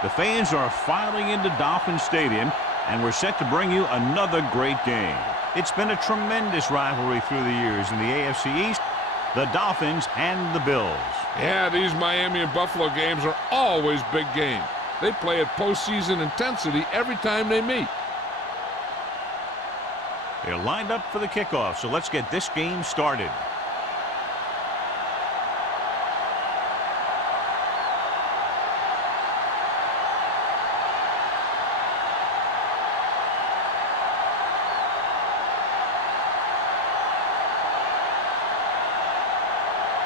The fans are filing into Dolphin Stadium, and we're set to bring you another great game. It's been a tremendous rivalry through the years in the AFC East, the Dolphins and the Bills. Yeah, these Miami and Buffalo games are always big games. They play at postseason intensity every time they meet. They're lined up for the kickoff, so let's get this game started.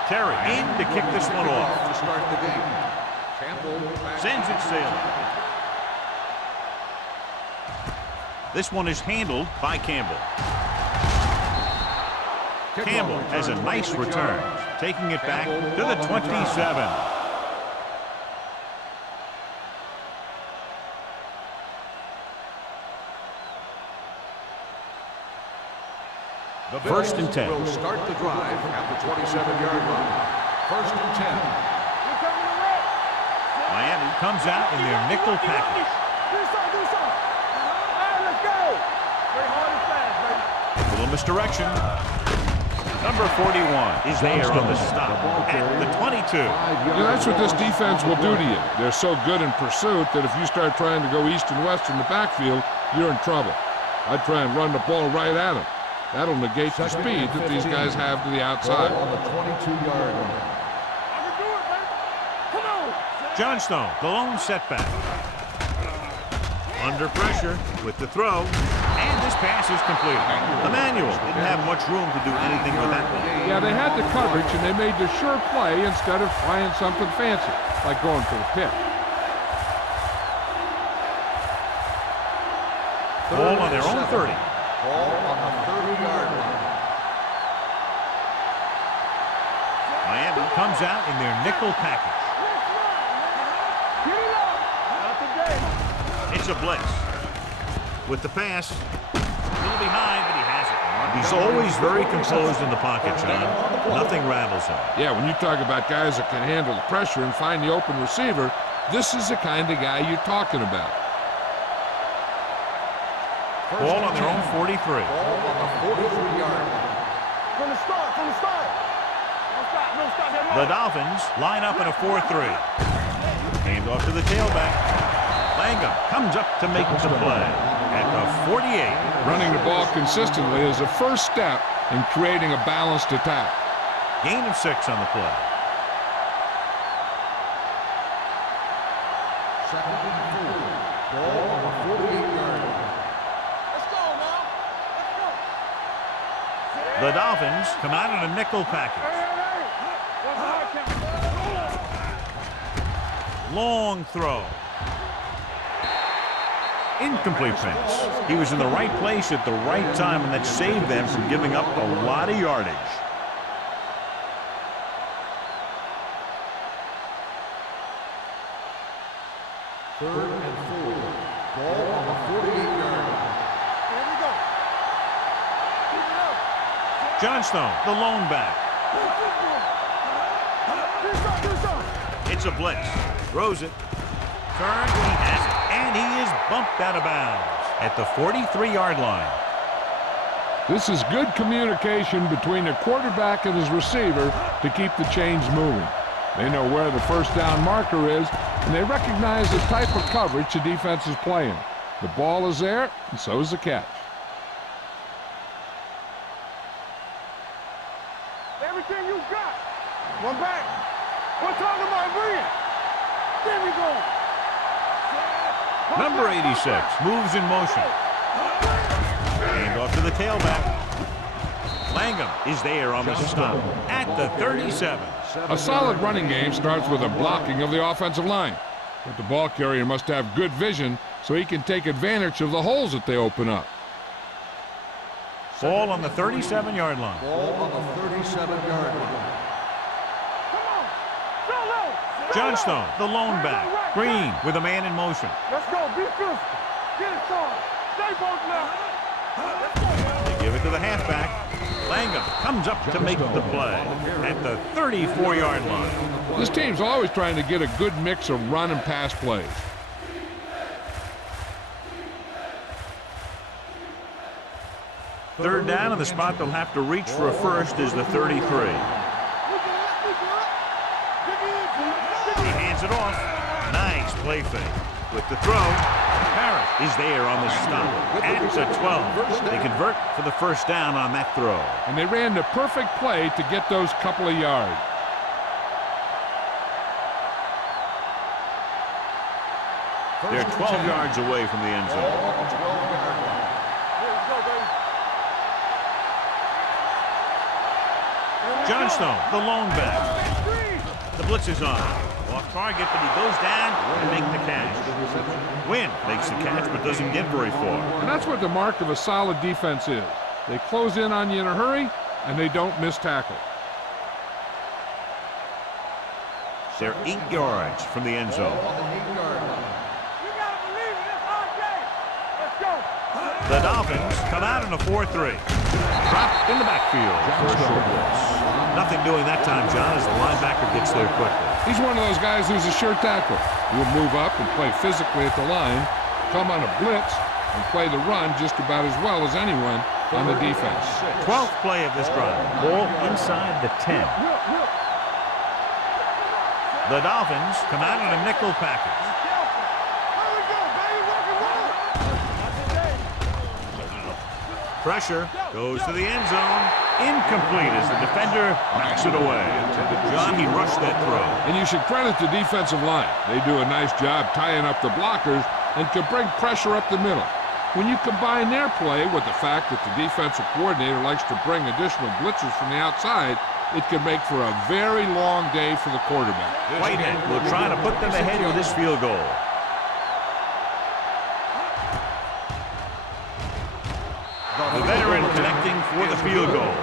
Terry in to kick this one off. To start the game. Campbell sends it sailing. This one is handled by Campbell. Campbell has a nice return, taking it back to the 27. First and 10. Will start the drive at the 27-yard line. First and 10. Miami comes out in their nickel package. A little misdirection. Number 41 is there on the stop at the 22. That's what this defense will do to you. They're so good in pursuit that if you start trying to go east and west in the backfield, you're in trouble. I'd try and run the ball right at them. That'll negate the speed that these guys have to the outside. On the 22-yard line. Johnstone, the lone setback. Under pressure with the throw, and this pass is completed. Emmanuel didn't have much room to do anything with that one. Yeah, they had the coverage, and they made the sure play instead of trying something fancy, like going for the pick. Ball on their own 30. Ball on the 30-yard line. Miami comes out in their nickel package. It's a blitz. With the pass, a little behind, but he has it. He's always very composed in the pocket, John. Nothing rattles him. Yeah, when you talk about guys that can handle the pressure and find the open receiver, this is the kind of guy you're talking about. Ball on their own 43. Ball on the 43-yard line. From the start. The Dolphins line up in a 4-3. Hand off to the tailback. Langham comes up to make the play at the 48. Running the ball consistently is the first step in creating a balanced attack. Gain of 6 on the play. Second and 4. Ball on the 48-yard line. Let's go now. Let's go. The Dolphins come out in a nickel package. Long throw. Incomplete pass. He was in the right place at the right time, and that saved them from giving up a lot of yardage. Third and 4. Ball on the 48-yard line. Here we go. Keep it up. Johnstone, the lone back. It's a blitz. Throws it. Turns, he has it. And he is bumped out of bounds at the 43-yard line. This is good communication between the quarterback and his receiver to keep the chains moving. They know where the first down marker is, and they recognize the type of coverage the defense is playing. The ball is there, and so is the catch. Everything you got. One back. We're talking about brilliant. There we go. Number 86 moves in motion. Hand off to the tailback. Langham is there on the stop at the 37. A solid running game starts with a blocking of the offensive line. But the ball carrier must have good vision so he can take advantage of the holes that they open up. Ball on the 37-yard line. Ball on the 37-yard line. Johnstone, the lone back. Green with a man in motion. Let's go. Be physical. Get it started. Stay both left. They give it to the halfback. Langham comes up to make the play at the 34-yard line. This team's always trying to get a good mix of run and pass plays. Third down, and the spot they'll have to reach for a first is the 33. He hands it off. Nice play fake. With the throw, Parrish is there on the stop. At the 12. They convert for the first down on that throw. And they ran the perfect play to get those couple of yards. They're 12 yards away from the end zone. Johnstone, the lone back. The blitz is on. Off target, but he goes down and makes the catch. Wynn makes the catch, but doesn't get very far. And that's what the mark of a solid defense is. They close in on you in a hurry, and they don't miss tackle. They're 8 yards from the end zone. The Dolphins come out in a 4-3. Drop in the backfield for a short blitz. Nothing doing that time, John, as the linebacker gets there quickly. He's one of those guys who's a sure tackle. He'll move up and play physically at the line, come on a blitz, and play the run just about as well as anyone on the defense. 12th play of this drive. Ball inside the 10. The Dolphins come out in a nickel package. Pressure goes to the end zone. Incomplete as the defender knocks it away. John, he rushed that throw. And you should credit the defensive line. They do a nice job tying up the blockers and can bring pressure up the middle. When you combine their play with the fact that the defensive coordinator likes to bring additional blitzes from the outside, it can make for a very long day for the quarterback. Whitehead will try to put them ahead with this field goal. The veteran connecting for the field goal.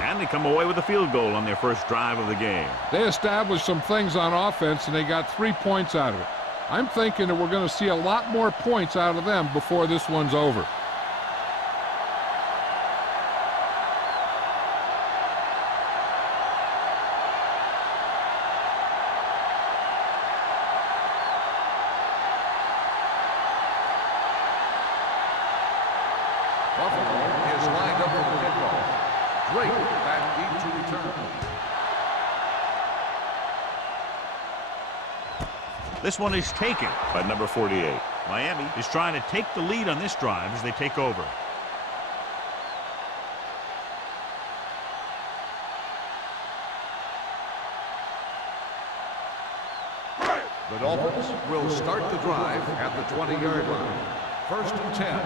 And they come away with a field goal on their first drive of the game. They established some things on offense, and they got 3 points out of it. I'm thinking that we're going to see a lot more points out of them before this one's over. This one is taken by number 48. Miami is trying to take the lead on this drive as they take over. The Dolphins will start the drive at the 20-yard line. First and 10.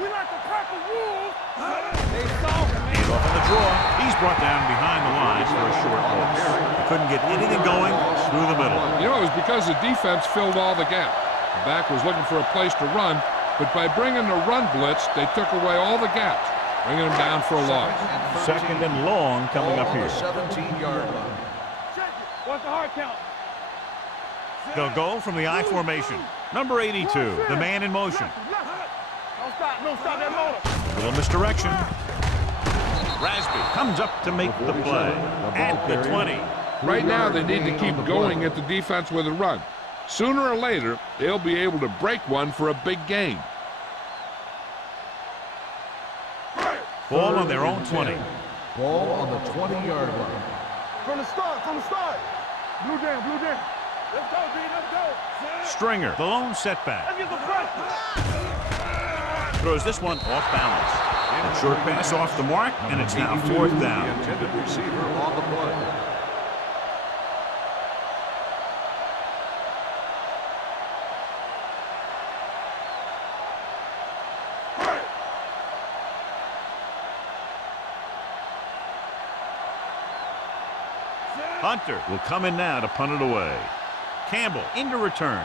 We like to crack the rules. Hand off on the draw. He's brought down behind the lines for a short loss. He couldn't get anything going through the middle. You know, it was because the defense filled all the gaps. The back was looking for a place to run, but by bringing the run blitz, they took away all the gaps, bringing them down for a loss. Second and long coming up here. 17-yard line. Check it. What's the hard count? They'll go from the I formation. Number 82, the man in motion. Don't stop that motor. Little misdirection. Rasby comes up to make the play at the 20. Right now, they need to keep going at the defense with a run. Sooner or later, they'll be able to break one for a big gain. Ball on their own 20. Ball on the 20-yard line. From the start. Blue down. Let's go, B, let's go. Stringer, the lone setback. Let's get the pressure. Throws this one off balance. A short pass off the mark, and it's now fourth down. The intended receiver on the play. Hunter will come in now to punt it away. Campbell into return.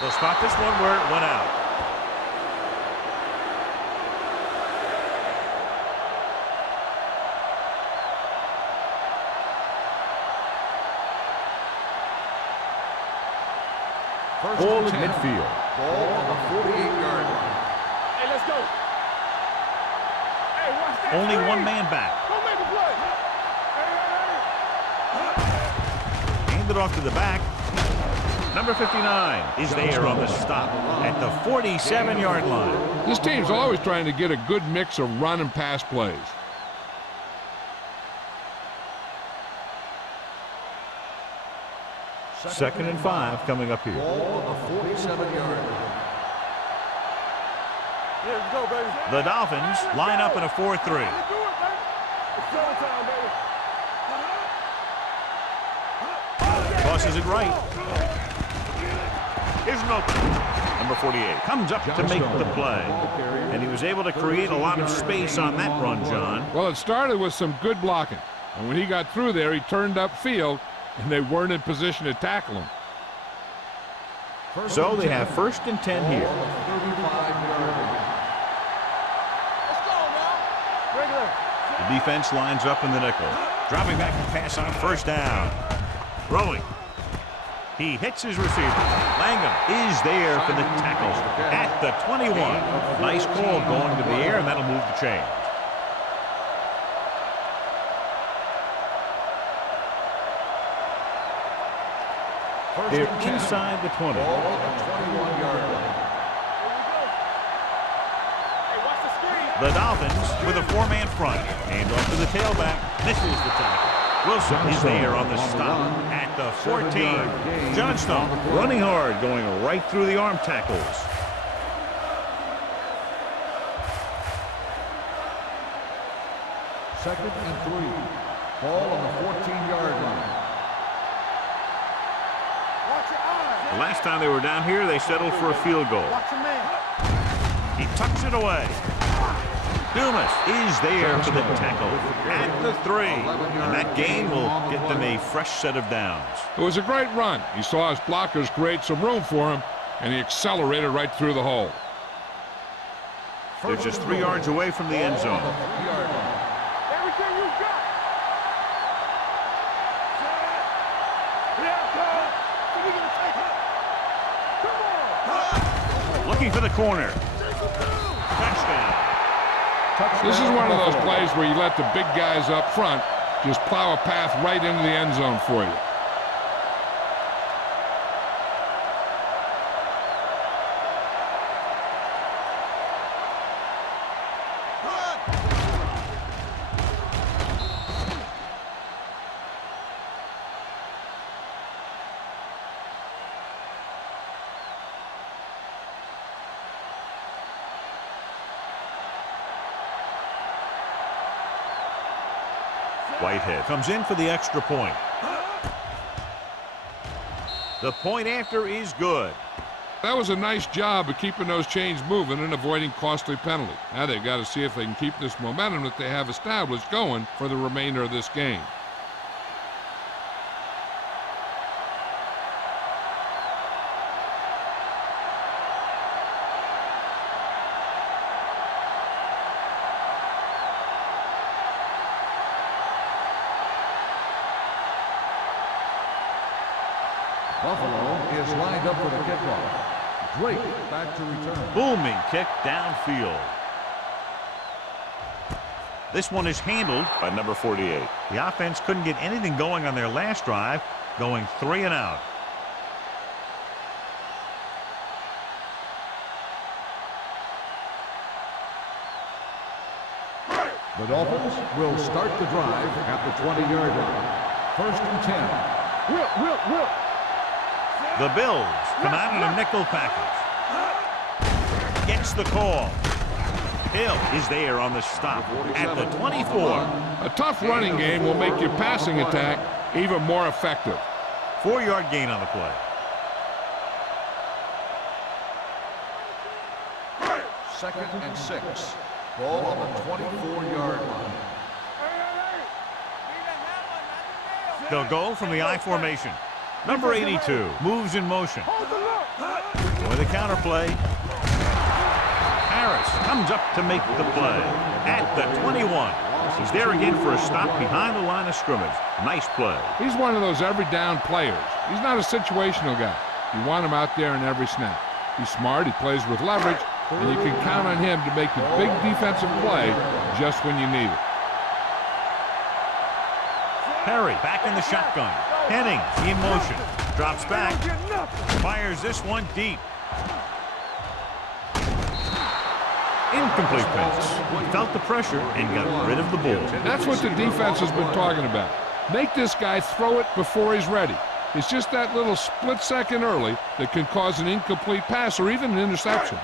They'll spot this one where it went out. Ball at midfield. Ball on the 48-yard line. Hey, let's go. Hey, watch that. Only screen. one man back. Go make a play. Hey. Hand it off to the back. Number 59 is there on the stop at the 47-yard line. This team's always trying to get a good mix of run and pass plays. Second and 5 coming up here. Ball on the 47-yard line. Let's go, baby. The Dolphins line up in a 4-3. Do it, baby. It's showtime, baby. Tosses it right. Here's an opening. Number 48 comes up to make the play. And he was able to create a lot of space on that run, John. Well, it started with some good blocking. And when he got through there, he turned upfield, and they weren't in position to tackle him. So they have 1st and 10 here. The defense lines up in the nickel. Dropping back to pass on 1st down. Throwing. He hits his receiver. Langham is there for the tackle at the 21. Nice call going to the air, and that'll move the chains. They're inside the 20. Ball on the 21-yard line. The Dolphins with a 4-man front. Hand off to the tailback. Misses the tackle. Wilson is there on the stop at the 14. Johnstone running hard, going right through the arm tackles. Second and 3. Ball on the 14-yard line. Watch your eyes. The last time they were down here, they settled for a field goal. Watch your man. He tucks it away. Dumas is there for the tackle at the 3. And that gain will get them a fresh set of downs. It was a great run. He saw his blockers create some room for him, and he accelerated right through the hole. They're just 3 yards away from the end zone. Everything you got. Come on. Looking for the corner. Touchdown. This is one of those plays where you let the big guys up front just plow a path right into the end zone for you. Whitehead comes in for the extra point. The point after is good. That was a nice job of keeping those chains moving and avoiding costly penalty. Now they've got to see if they can keep this momentum that they have established going for the remainder of this game. Buffalo is lined up for the kickoff. Drake back to return. Booming kick downfield. This one is handled by number 48. The offense couldn't get anything going on their last drive, going 3 and out. The Dolphins will start the drive at the 20-yard line. 1st and 10. Whip. The Bills come out in a nickel package. Gets the call. Hill is there on the stop at the 24. A tough running game will make your passing attack even more effective. 4-yard gain on the play. Second and 6. Ball on the 24-yard line. They'll go from the I formation. Number 82 moves in motion. With a counter play. Harris comes up to make the play at the 21. He's there again for a stop behind the line of scrimmage. Nice play. He's one of those every down players. He's not a situational guy. You want him out there in every snap. He's smart, he plays with leverage, and you can count on him to make the big defensive play just when you need it. Perry back in the shotgun. Hennings in motion. Drops back. They don't get nothing. Fires this one deep. Incomplete pass. Felt the pressure and got rid of the ball. That's what the defense has been talking about. Make this guy throw it before he's ready. It's just that little split second early that can cause an incomplete pass or even an interception.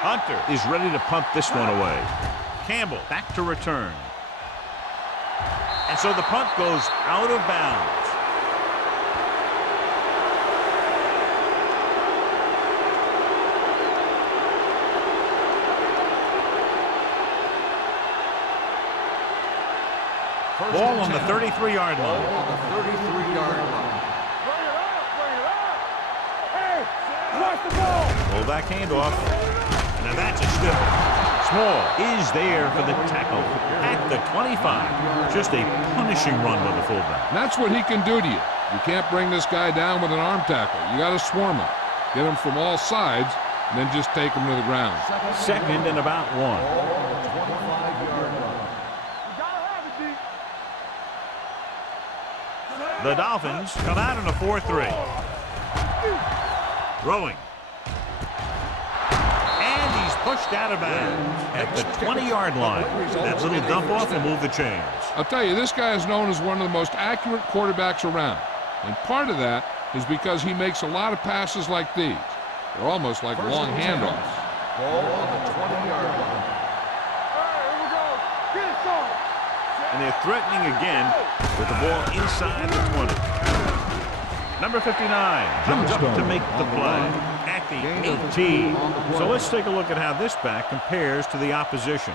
Hunter is ready to punt this one away. Campbell back to return. And so the punt goes out of bounds. Ball on the 33-yard line. On the 33-yard line. Bring it up, bring it up. Hey, watch the ball. Pull back handoff. Now that's a stiff. Small is there for the tackle at the 25. Just a punishing run by the fullback. And that's what he can do to you. You can't bring this guy down with an arm tackle. You got to swarm him. Get him from all sides, and then just take him to the ground. Second and about one. The Dolphins come out in a 4-3. Throwing. And he's pushed out of bounds at the 20-yard line. That little dump off will move the chains. I'll tell you, this guy is known as one of the most accurate quarterbacks around. And part of that is because he makes a lot of passes like these. They're almost like long handoffs. Ball on the 20-yard line. And they're threatening again with the ball inside the 20. Number 59 comes up to make the play at the 18. So let's take a look at how this back compares to the opposition.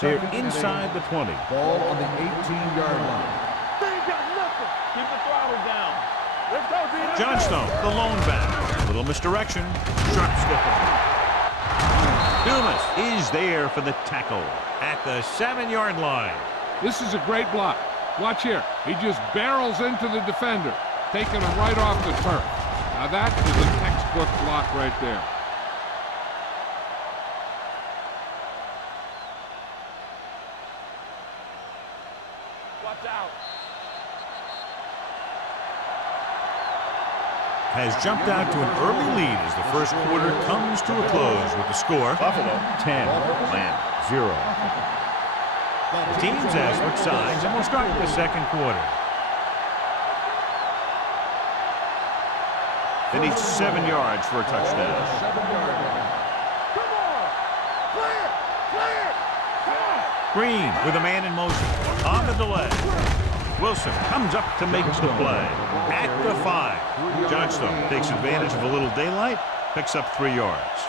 They're inside the 20. Ball on the 18-yard line. They ain't got nothing. Keep the throttle down. Let's go, D. Johnstone, the lone back. Little misdirection. Sharp stiffing. Dumas is there for the tackle at the 7-yard line. This is a great block. Watch here. He just barrels into the defender, taking him right off the turf. Now that is a textbook block right there. Watch out. Has jumped out to an early lead as the first quarter comes to a close with the score Buffalo 10, Atlanta 0. The teams have switched sides and we'll start the second quarter. They need 7 yards for a touchdown. Come on. Play it. Play it. Come on. Green with a man in motion on the delay. Wilson comes up to make the play at the 5. Johnstone takes advantage of a little daylight, picks up 3 yards.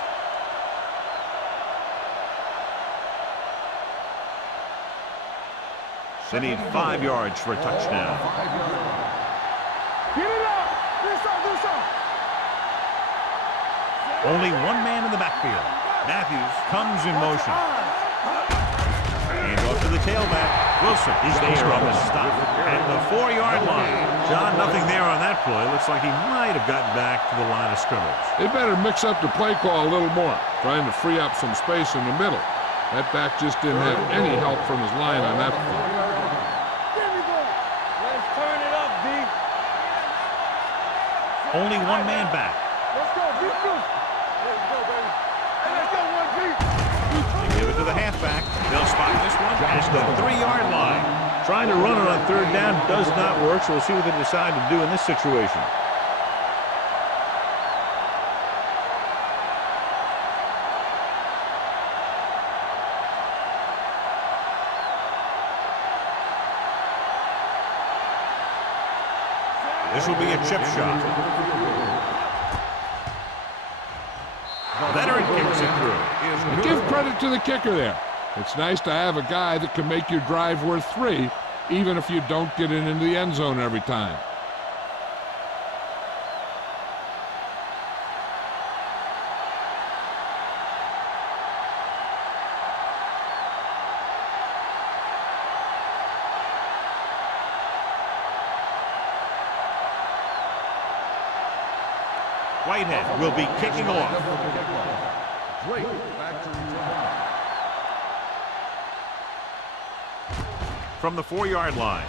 They need 5 yards for a touchdown. Get it up. Do something. Only one man in the backfield. Matthews comes in motion. And off to the tailback. Wilson is there on the stop at the 4-yard line. John, nothing there on that play. Looks like he might have gotten back to the line of scrimmage. They better mix up the play call a little more, trying to free up some space in the middle. That back just didn't have any help from his line on that play. Let's turn it up, D. Only one man back. Let's go, D. Let's go, baby. Hey, let's go, 1D. They give it to the halfback. They'll spot this one at the 3-yard line. Trying to run it on third down does not work, so we'll see what they decide to do in this situation. This will be a chip shot. Veteran kicks it through. And give credit to the kicker there. It's nice to have a guy that can make your drive worth 3, even if you don't get it into the end zone every time. Whitehead will be kicking off. Drake back to return. From the 4-yard line.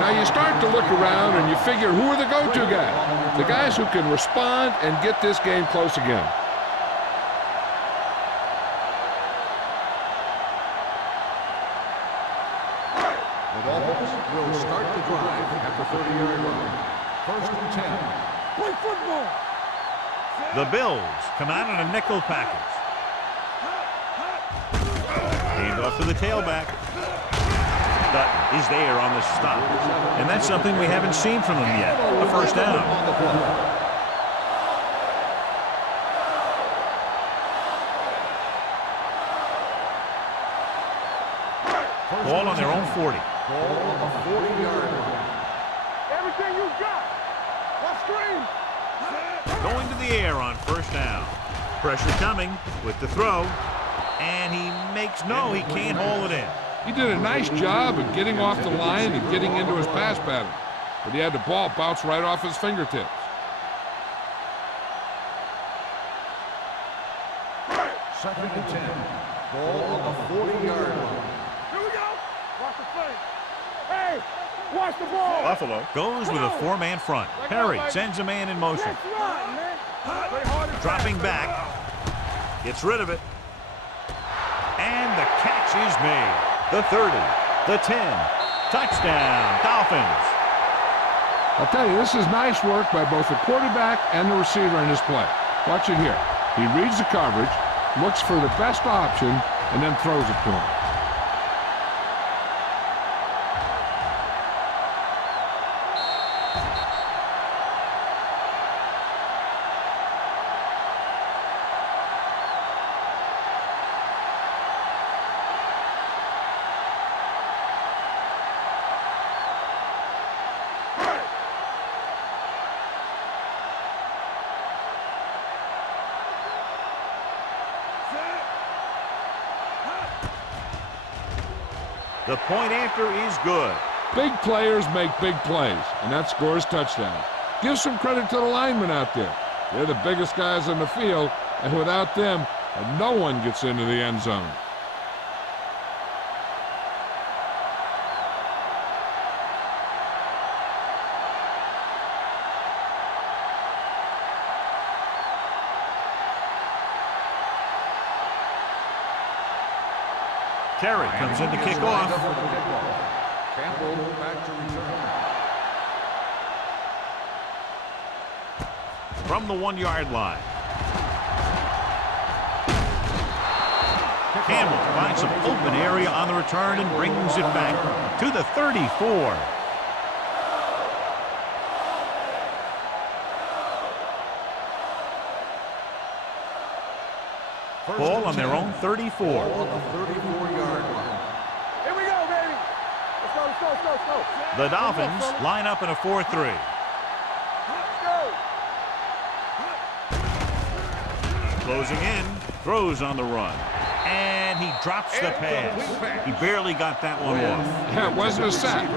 Now you start to look around and you figure, who are the go-to guys? The guys who can respond and get this game close again. The Dolphins will start the drive at the 30-yard line. 1st and 10. Play football. The Bills come out in a nickel package. Hand off to the tailback. Dutton is there on the stop. And that's something we haven't seen from him yet. A first down. Ball on their own 40. Ball on the 40-yard line. Everything you got. What screen? Going to the air on first down. Pressure coming with the throw. And he makes no, he can't haul it in. He did a nice job of getting off the line and getting into his pass pattern, but he had the ball bounce right off his fingertips. Second and 10. Ball on the 40-yard line. Here we go. Watch the play. Hey, watch the ball. Buffalo goes with a 4-man front. Perry sends a man in motion. That's right, man. Play hard and Dropping fast. back. Gets rid of it. And the catch is made. The 30, the 10. Touchdown, Dolphins. I'll tell you, this is nice work by both the quarterback and the receiver in this play. Watch it here. He reads the coverage, looks for the best option, and then throws it to him. The point after is good. Big players make big plays, and that scores touchdowns. Give some credit to the linemen out there. They're the biggest guys on the field, and without them, no one gets into the end zone. Terry comes in to kick off. Campbell back to return. From the 1-yard line. Campbell finds some open area on the return and brings it back to the 34. Ball on their own 34. Ball on the 34-yard line. Here we go, baby. Let's go, let's go, let's go, let's go. The Dolphins line up in a 4-3. Let's go. Closing in, throws on the run. And he drops the pass. He barely got that one off. Yeah, it wasn't a sack.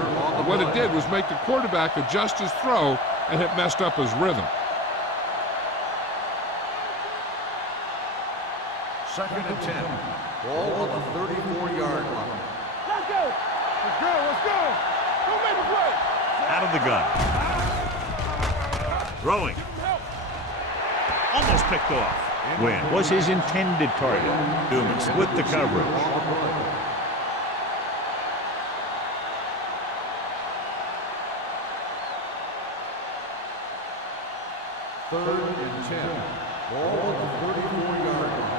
What it did was make the quarterback adjust his throw, and it messed up his rhythm. Second and 10. Ball on the 34-yard line. Let's go. Let's go, let's go. Go make a play. Out of the gun. Throwing. Almost picked off. When was his intended target. Dumas with the coverage. Third and 10. Ball on the 34-yard line.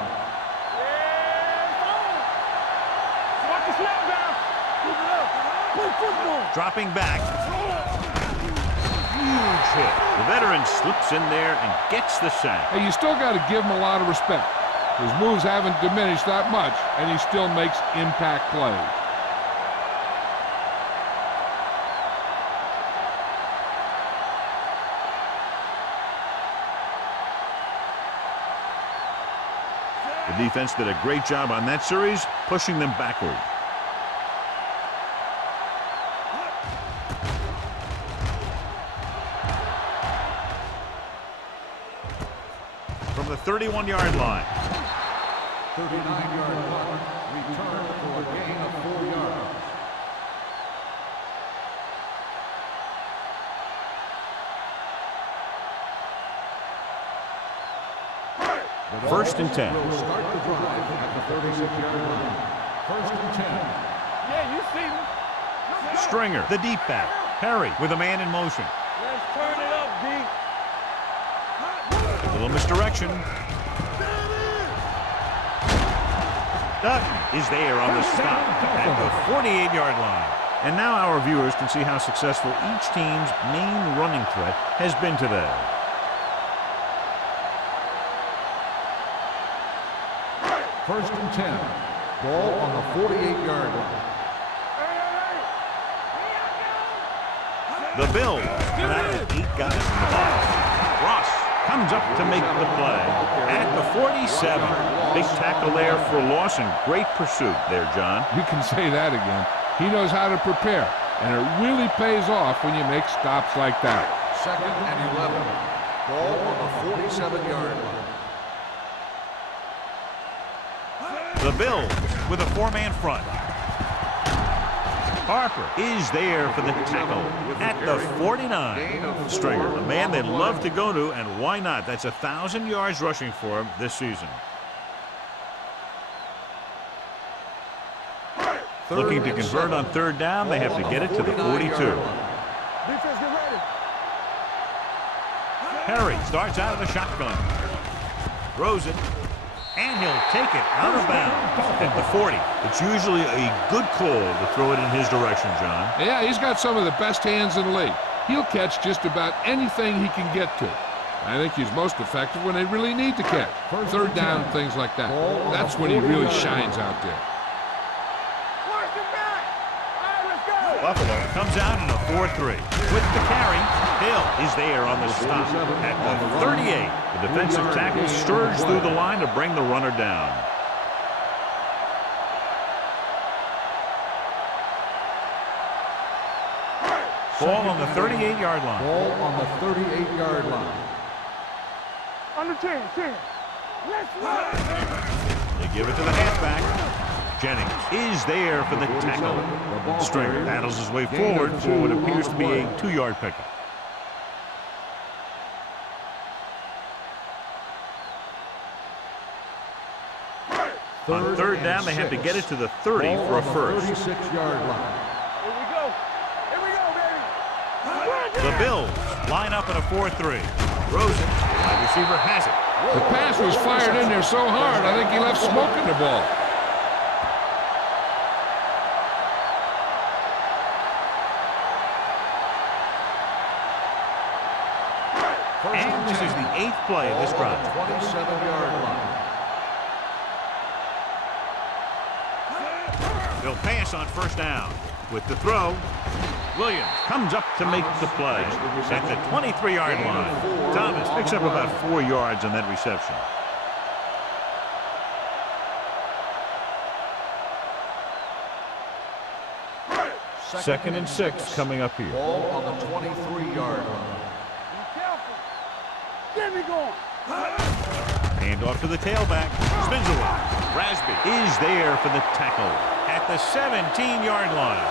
Watch the snap down. Keep it up. Play football. Dropping back. Huge hit. The veteran slips in there and gets the sack. Hey, you still got to give him a lot of respect. His moves haven't diminished that much, and he still makes impact plays. The defense did a great job on that series, pushing them backward. from the 31-yard line. 39-yard punt, return for a gain of 4 yards. First and 10. Will start the drive at the 36-yard line. First and 10. Yeah, you see me. Stringer, the deep back. Perry with a man in motion. Let's turn it up, D. A little misdirection. Dutton is there on the stop at the 48-yard line. And now our viewers can see how successful each team's main running threat has been today. First and 10. Ball on the 48-yard line. The Bills come out with 8 guys in the box. Ross comes up to make the play at the 47. Big tackle there for loss and great pursuit there, John. You can say that again. He knows how to prepare, and it really pays off when you make stops like that. Second and 11. Ball on the 47-yard line. The Bills with a 4-man front. Harper is there for the tackle at the 49. Stringer, a man they'd love to go to, and why not? That's 1,000 yards rushing for him this season. Looking to convert on third down, they have to get it to the 42. Defense, get ready. Perry starts out of the shotgun. Throws it. And he'll take it out of bounds at the 40. It's usually a good call to throw it in his direction, John. Yeah, he's got some of the best hands in the league. He'll catch just about anything he can get to. I think he's most effective when they really need to catch. Third down, things like that. That's when he really shines out there. Watch it back. All right, let's go. Buffalo comes out in a 4-3. With the carry, Hill is there on the stop at the 38. The defensive tackle surged through the line to bring the runner down. Ball on the 38-yard line. Ball on the 38-yard line. Under 10, 10. Let's run. They give it to the halfback. Jennings is there for the tackle. Stringer battles his way forward for what appears to be a 2-yard pickup. On third down, they have to get it to the 30 for a first. 36-yard line. Here we go. Here we go, baby. The Bills line up in a 4-3. Rosen, wide receiver, has it. The pass was fired in there so hard, I think he left smoke in the ball. And this is the 8th play of this drive. 27-yard line. They'll pass on first down. With the throw, Williams comes up to make the play at the 23-yard line. Thomas picks up about 4 yards on that reception. Second and 6 coming up here. Ball on the 23-yard line. Be careful. Get me going. Hand off to the tailback. Spins away. Rasby is there for the tackle at the 17-yard line.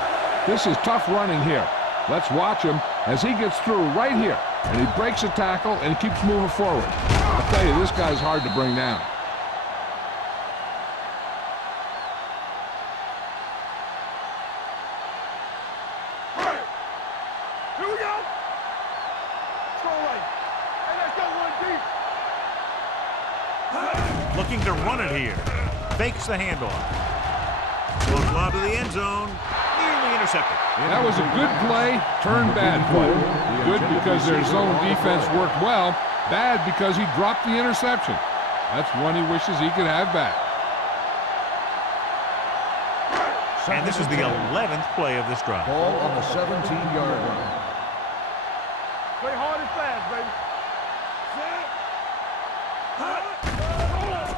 This is tough running here. Let's watch him as he gets through right here. And he breaks a tackle and keeps moving forward. I'll tell you, this guy's hard to bring down. Here we go. Go right. Hey, let's go one deep. Looking to run it here. Fakes the handoff. Goes lob to the end zone. Nearly intercepted. That was a good play, turned bad play. Good because their zone defense worked well. Bad because he dropped the interception. That's one he wishes he could have back. And this is the 11th play of this drive. Ball on the 17-yard line. Play hard and fast, baby.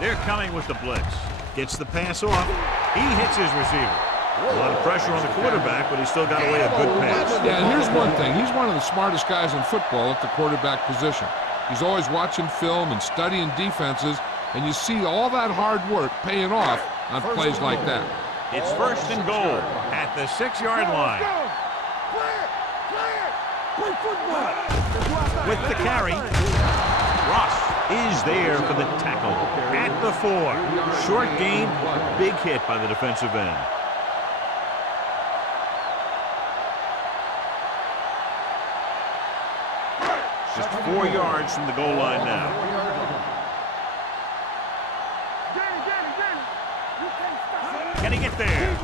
They're coming with the blitz. Gets the pass off. He hits his receiver. A lot of pressure on the quarterback, but he still got away a good pass. Yeah, and here's one thing. He's one of the smartest guys in football at the quarterback position. He's always watching film and studying defenses, and you see all that hard work paying off on plays like that. It's first and goal at the 6-yard line. With the carry, Ross is there for the tackle at the 4. Short gain, big hit by the defensive end. Just 4 yards from the goal line now. Can he get there?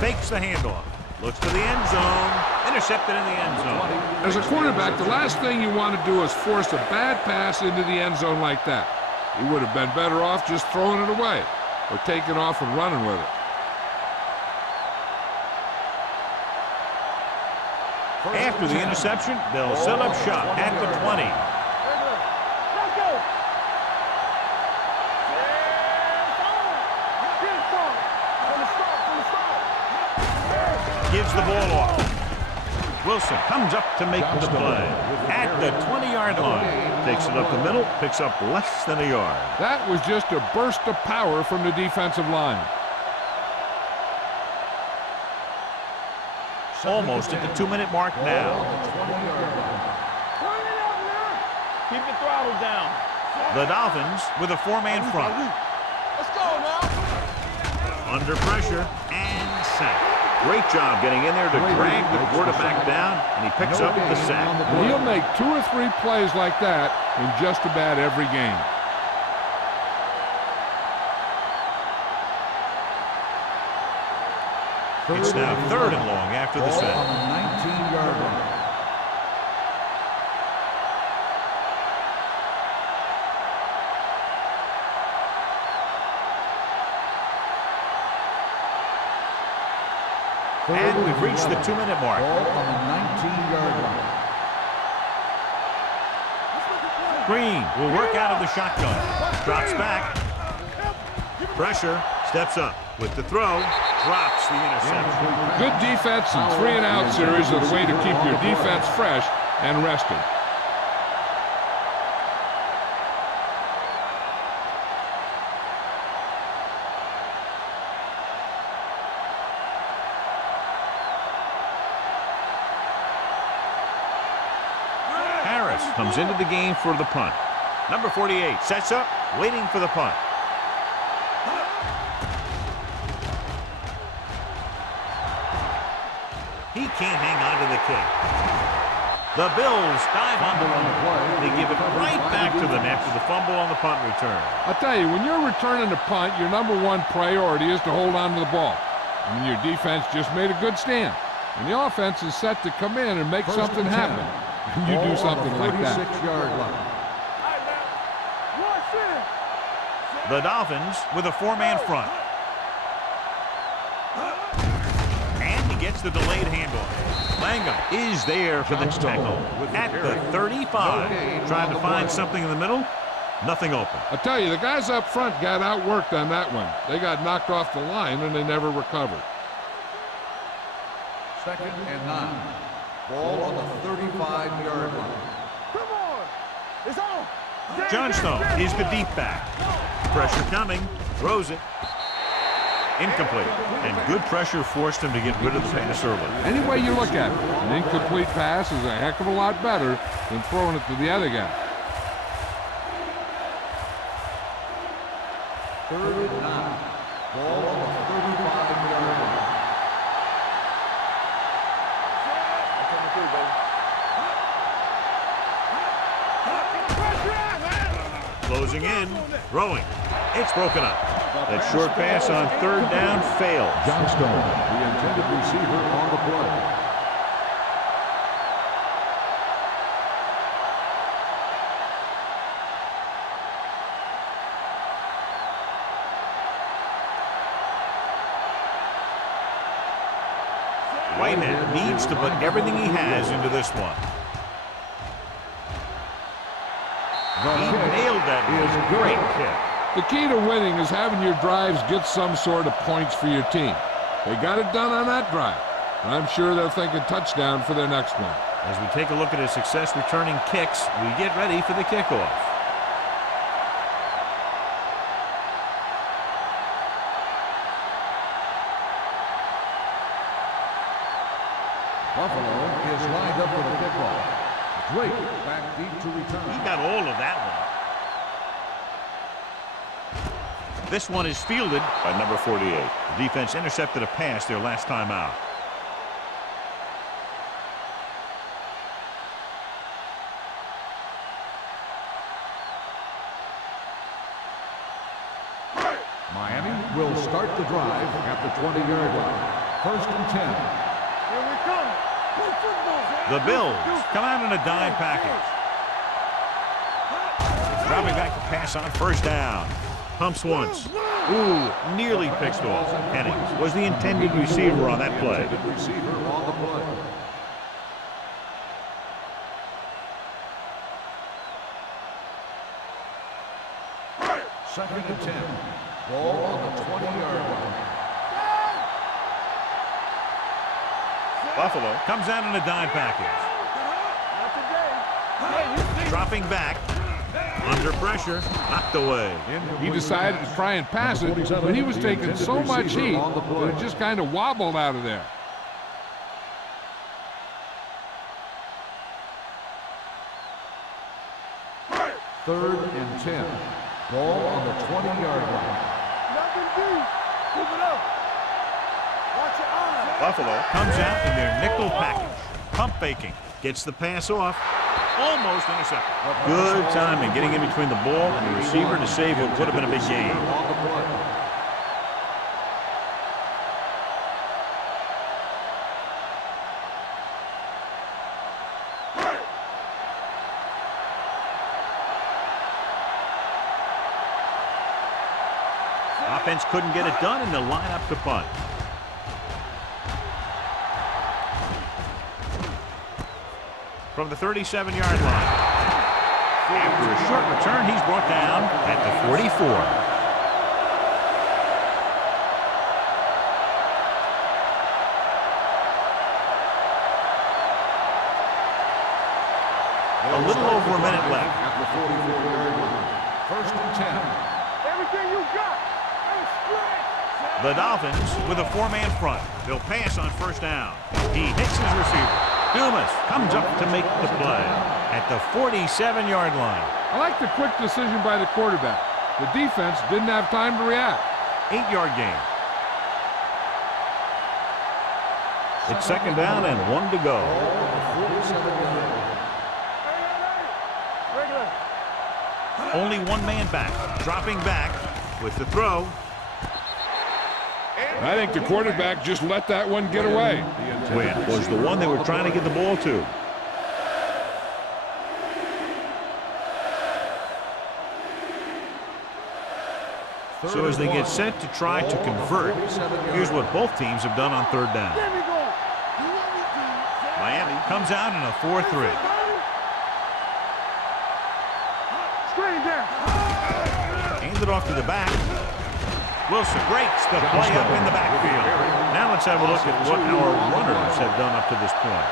Fakes the handoff. Looks to the end zone. Intercepted in the end zone. As a quarterback, the last thing you want to do is force a bad pass into the end zone like that. He would have been better off just throwing it away or taking off and running with it. After the interception, they'll set up shop at the 20. Gives the ball off. Wilson comes up to make the play at the 20-yard line. Takes it up the middle, picks up less than a yard. That was just a burst of power from the defensive line. Almost at the 2-minute mark now. Keep the throttle down. The Dolphins with a 4-man front. Let's go now. Under pressure and sack. Great job getting in there to drag the quarterback down, and he picks up the sack. He'll make 2 or 3 plays like that in just about every game. It's now 3rd and long after the sack. 19-yard line. And we've reached the 2-minute mark. Ball on the 19-yard line. Green will work out of the shotgun. Drops back. Pressure. Steps up. With the throw. Drops the interception. Good defense and 3-and-out series are the way to keep your defense fresh and rested. Comes into the game for the punt. Number 48 sets up, waiting for the punt. He can't hang on to the kick. The Bills dive on the play. They give it right back to them after the fumble on the punt return. I'll tell you, when you're returning the punt, your #1 priority is to hold on to the ball. I mean, your defense just made a good stand. And the offense is set to come in and make something happen. And you do something like that. 46-yard line. The Dolphins with a 4-man front. And he gets the delayed handoff. Langham is there for the tackle at the 35. Trying to find something in the middle. Nothing open. I'll tell you, the guys up front got outworked on that one. They got knocked off the line and they never recovered. 2nd and 9. Ball on the 35-yard line. Come on. It's on. Johnstone is the deep back. Pressure coming. Throws it. Incomplete. And good pressure forced him to get rid of the pass early. Any way you look at it, an incomplete pass is a heck of a lot better than throwing it to the other guy. 3rd and 9. Ball on the 35-yard line. Closing in, throwing. It's broken up. That short pass on 3rd down fails. Johnstone, the intended receiver on the play. Whitehead needs to put everything he has into this one. He nailed that. Great kick. The key to winning is having your drives get some sort of points for your team. They got it done on that drive. And I'm sure they're thinking touchdown for their next one. As we take a look at his success returning kicks, we get ready for the kickoff. Buffalo is lined up for the kickoff. Drake back deep to return. He got all of that one. This one is fielded by number 48. The defense intercepted a pass their last time out. Miami will start the drive at the 20-yard line. 1st and 10. Here we come. Play football. The Bills come out in a dime package. Dropping back to pass on 1st down. Pumps once. Ooh, nearly picked off. Hennings was the intended receiver on that play. Receiver on the play. Second and 10. Ball on the 20-yard line. Buffalo comes out in a dime package. Dropping back. Under pressure. Knocked away. He decided to try and pass it, but he was taking so much heat that it just kind of wobbled out of there. Third and 10. Ball on the 20-yard line. Nothing deep. Keep it up. Watch your eyes. Buffalo comes out in their nickel package. Pump faking. Gets the pass off. Almost intercepted. Good timing getting in between the ball and the receiver to save what would have been a big game. On the play. Offense couldn't get it done, and they'll line up to punt. From the 37-yard line. After a short return, he's brought down at the 44. A little over a minute left. At the 44-yard line. 1st and 10. Everything you got. And straight. The Dolphins with a 4-man front. They'll pass on 1st down. He hits his receiver. Dumas comes up to make the play at the 47-yard line. I like the quick decision by the quarterback. The defense didn't have time to react. 8-yard gain. It's 2nd down and 1 to go. Regular. Only 1 man back. Dropping back with the throw. I think the quarterback just let that one get away. Win was the one they were trying to get the ball to. So as they get set to try to convert, here's what both teams have done on 3rd down. There we go. Miami comes out in a 4-3. Straight down. Hand it off to the back. Wilson breaks the play up in the backfield. Now let's have a look at what our runners have done up to this point.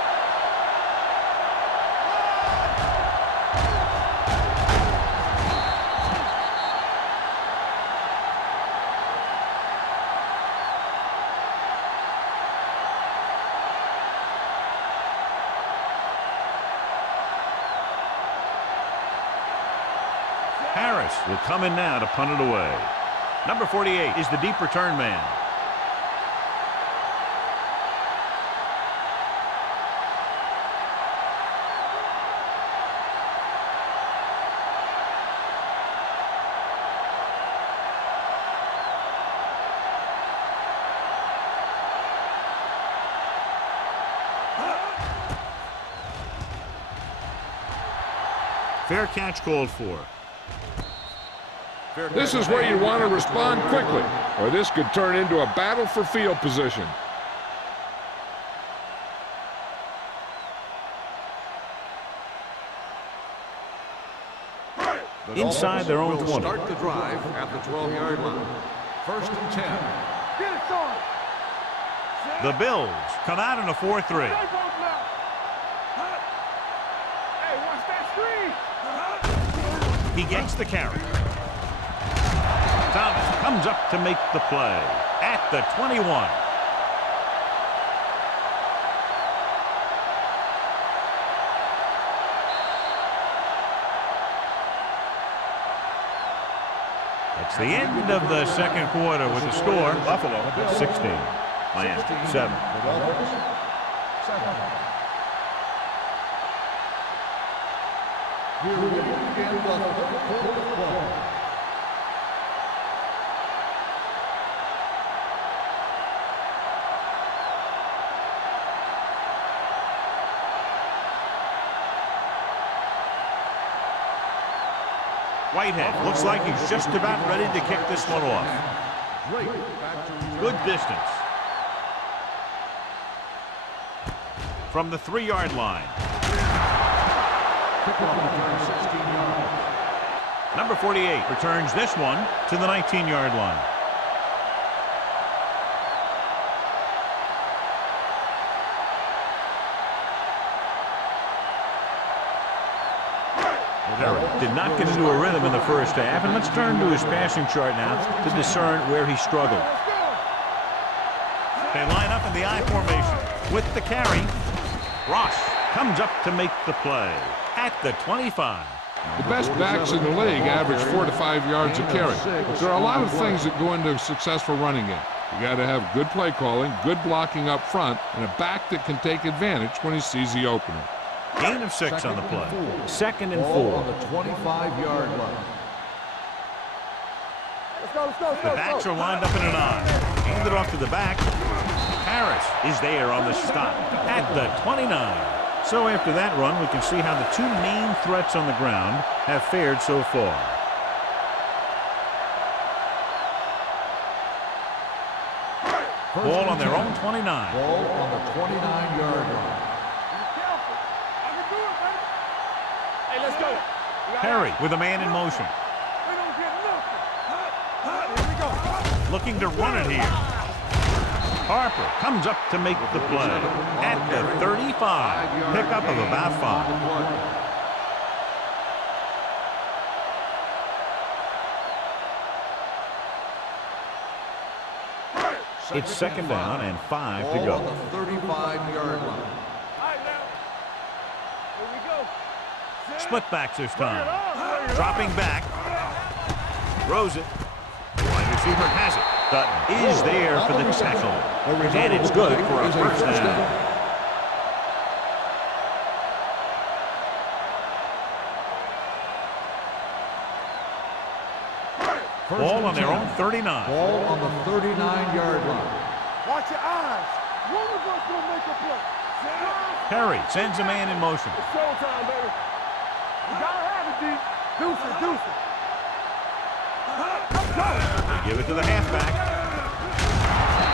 Harris will come in now to punt it away. Number 48 is the deep return man. Fair catch called for. This is where you want to respond quickly, or this could turn into a battle for field position. Inside their own 20. Start the drive at the 12-yard line. 1st and 10. Get it started. The Bills come out in a 4-3. Straight both now. He gets the carry. Thomas comes up to make the play at the 21. It's the end of the second quarter with the score. Buffalo 16. Miami 7. Here we begin the football. Whitehead looks like he's just about ready to kick this one off. Good distance. From the 3-yard line. Number 48 returns this one to the 19-yard line. Perry did not get into a rhythm in the first half, and let's turn to his passing chart now to discern where he struggled. They line up in the I formation with the carry. Ross comes up to make the play at the 25. The best backs in the league average 4 to 5 yards a carry. But there are a lot of things that go into a successful running game. You got to have good play calling, good blocking up front, and a back that can take advantage when he sees the opening. Gain of 6 on the play. 2nd and 4. On the 25-yard line. Let's go. The backs are lined up in an I. Hand it off to the back. Harris is there on the stop at the 29. So after that run, we can see how the two main threats on the ground have fared so far. Ball on their own 29. Ball on the 29-yard line. Hey, let's go. Perry with a man in motion. We don't get nothing. Here we go. Looking to run it here. Harper comes up to make the play at the 35. Pickup of about 5. It's 2nd down and 5 to go. On the 35-yard line. All right, now. Here we go. Split backs this time. Dropping back. Throws it. Wide receiver has it. Dutton is there for the tackle. And it's good for a first down. Ball on their own 39. Ball on the 39-yard line. Watch your eyes. One of us will make a play. Perry sends a man in motion. It's showtime, baby. You gotta have it, D. Deuce it. They give it to the halfback.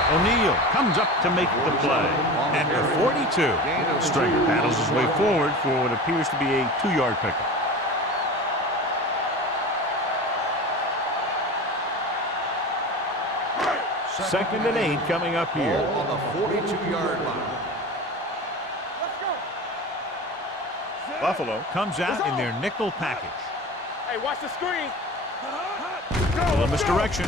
O'Neal comes up to make the play at the 42. Stringer paddles his way forward for what appears to be a 2-yard pickup. Second and 8 coming up here. Ball on the 42-yard line. Let's go. Buffalo comes out in their nickel package. Hey, watch the screen. A little misdirection.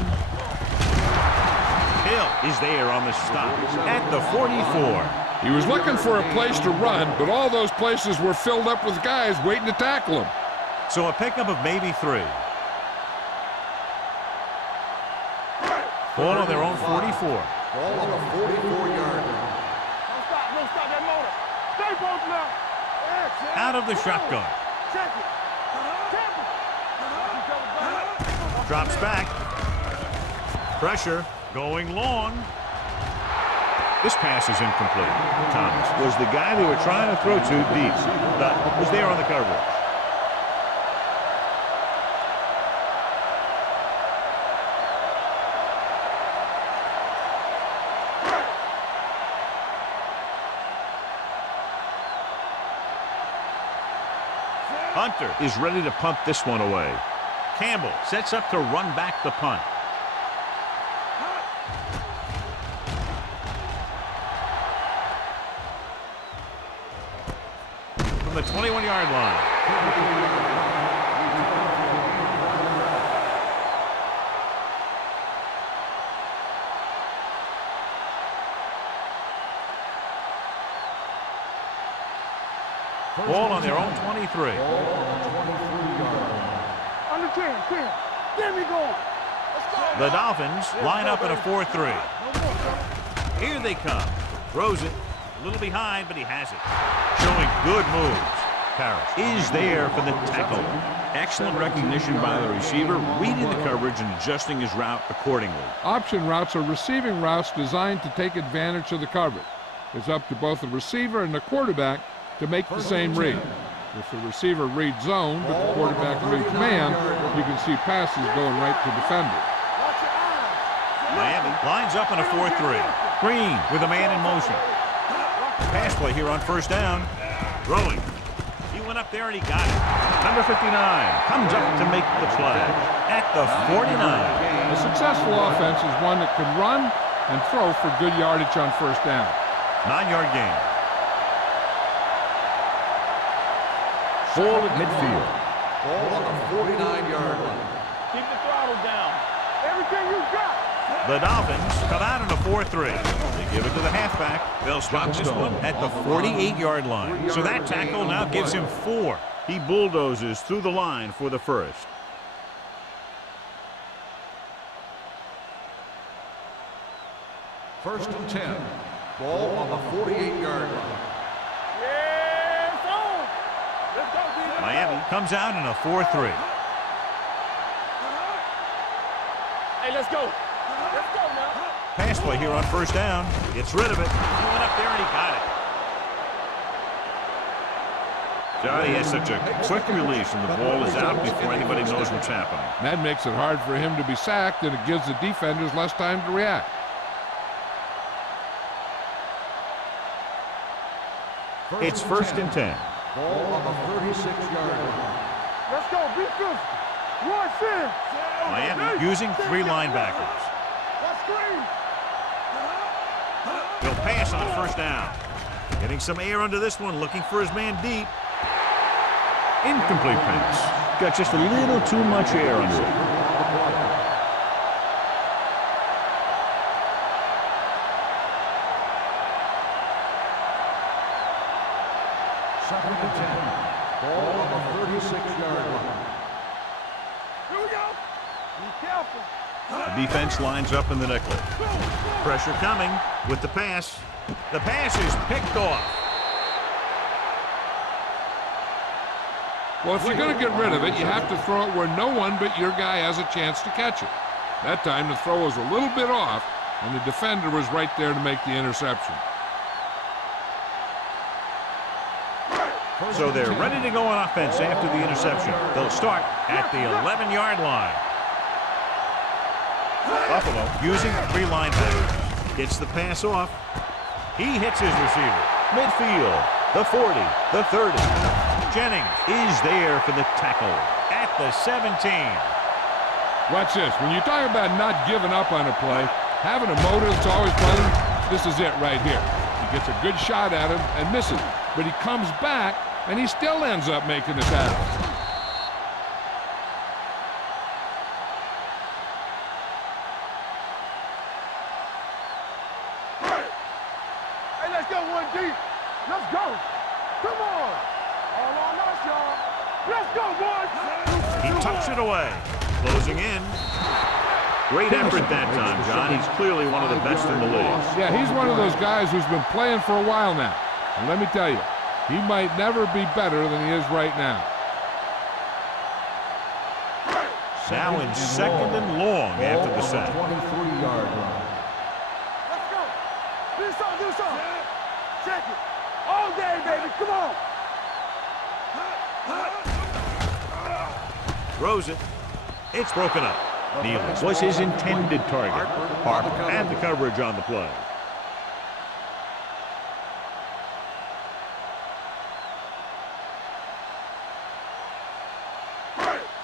Hill is there on the stop at the 44. He was looking for a place to run, but all those places were filled up with guys waiting to tackle him. So a pickup of maybe 3. Ball on their own 44. Ball on the 44-yard line. Don't stop that motor. Stay both now. Out of the shotgun. Check it. Drops back. Pressure going long. This pass is incomplete. Thomas was the guy they were trying to throw to deep. Dutton was there on the coverage. Hunter is ready to punt this one away. Campbell sets up to run back the punt. From the 21-yard line. Ball on their own 23. Under 10, 10. There we go. The Dolphins line up in a 4-3. Here they come. Throws it. A little behind, but he has it. Showing good moves. Parrish is there for the tackle. Excellent recognition by the receiver, reading the coverage and adjusting his route accordingly. Option routes are receiving routes designed to take advantage of the coverage. It's up to both the receiver and the quarterback to make the same read. If the receiver reads zone, but the quarterback reads man, you can see passes going right to defenders. Miami lines up in a 4-3. Green with a man in motion. Pass play here on first down. Throwing. He went up there and he got it. Number 59 comes up to make the play at the 49. A successful offense is one that can run and throw for good yardage on first down. 9-yard gain. Ball at midfield. Ball on the 49-yard line. Keep the throttle down. Everything you got. The Dolphins come out in a 4-3. They give it to the halfback. They'll stop this one at the 48-yard line. So that tackle now gives him 4. He bulldozes through the line for the first. First and 10. Ball on the 48-yard line. Yeah, it's on. Let's go, D. Miami comes out in a 4-3. Hey, let's go. Let's go now. Pass play here on first down. Gets rid of it. He went up there and he got it. Johnny has such a quick release and the ball is out before anybody knows what's happening. That makes it hard for him to be sacked, and it gives the defenders less time to react. It's first and 10. Ball on the 36-yard line. Let's go. Be physical. Watch it. Miami using 3 linebackers. Let's screen. He'll pass on first down. Getting some air under this one, looking for his man deep. Incomplete pass. Got just a little too much air under it. Second and 10. Ball on the 36-yard line. Here we go. Be careful. The defense lines up in the nickel. Pressure coming with the pass. The pass is picked off. Well, if you're going to get rid of it, you have to throw it where no one but your guy has a chance to catch it. That time, the throw was a little bit off, and the defender was right there to make the interception. So they're ready to go on offense after the interception. They'll start at the 11-yard line. Buffalo using 3 linebackers. Gets the pass off. He hits his receiver. Midfield, the 40, the 30. Jennings is there for the tackle at the 17. Watch this. When you talk about not giving up on a play, having a motor that's always playing, this is it right here. He gets a good shot at him and misses, but he comes back and he still ends up making the tackle. Hey, let's go one deep. Let's go. Come on. All on us, y'all. Let's go, boys. He tucks it away. Closing in. Great effort that time, John. He's clearly one of the best in the league. Yeah, he's one of those guys who's been playing for a while now. And let me tell you, he might never be better than he is right now. Now in second and long after the sack. 23-yard line. Let's go. Do something, do something. Check it. All day, baby. Come on. Throws it. It's broken up. Neely was his intended target. Harper had the coverage on the play.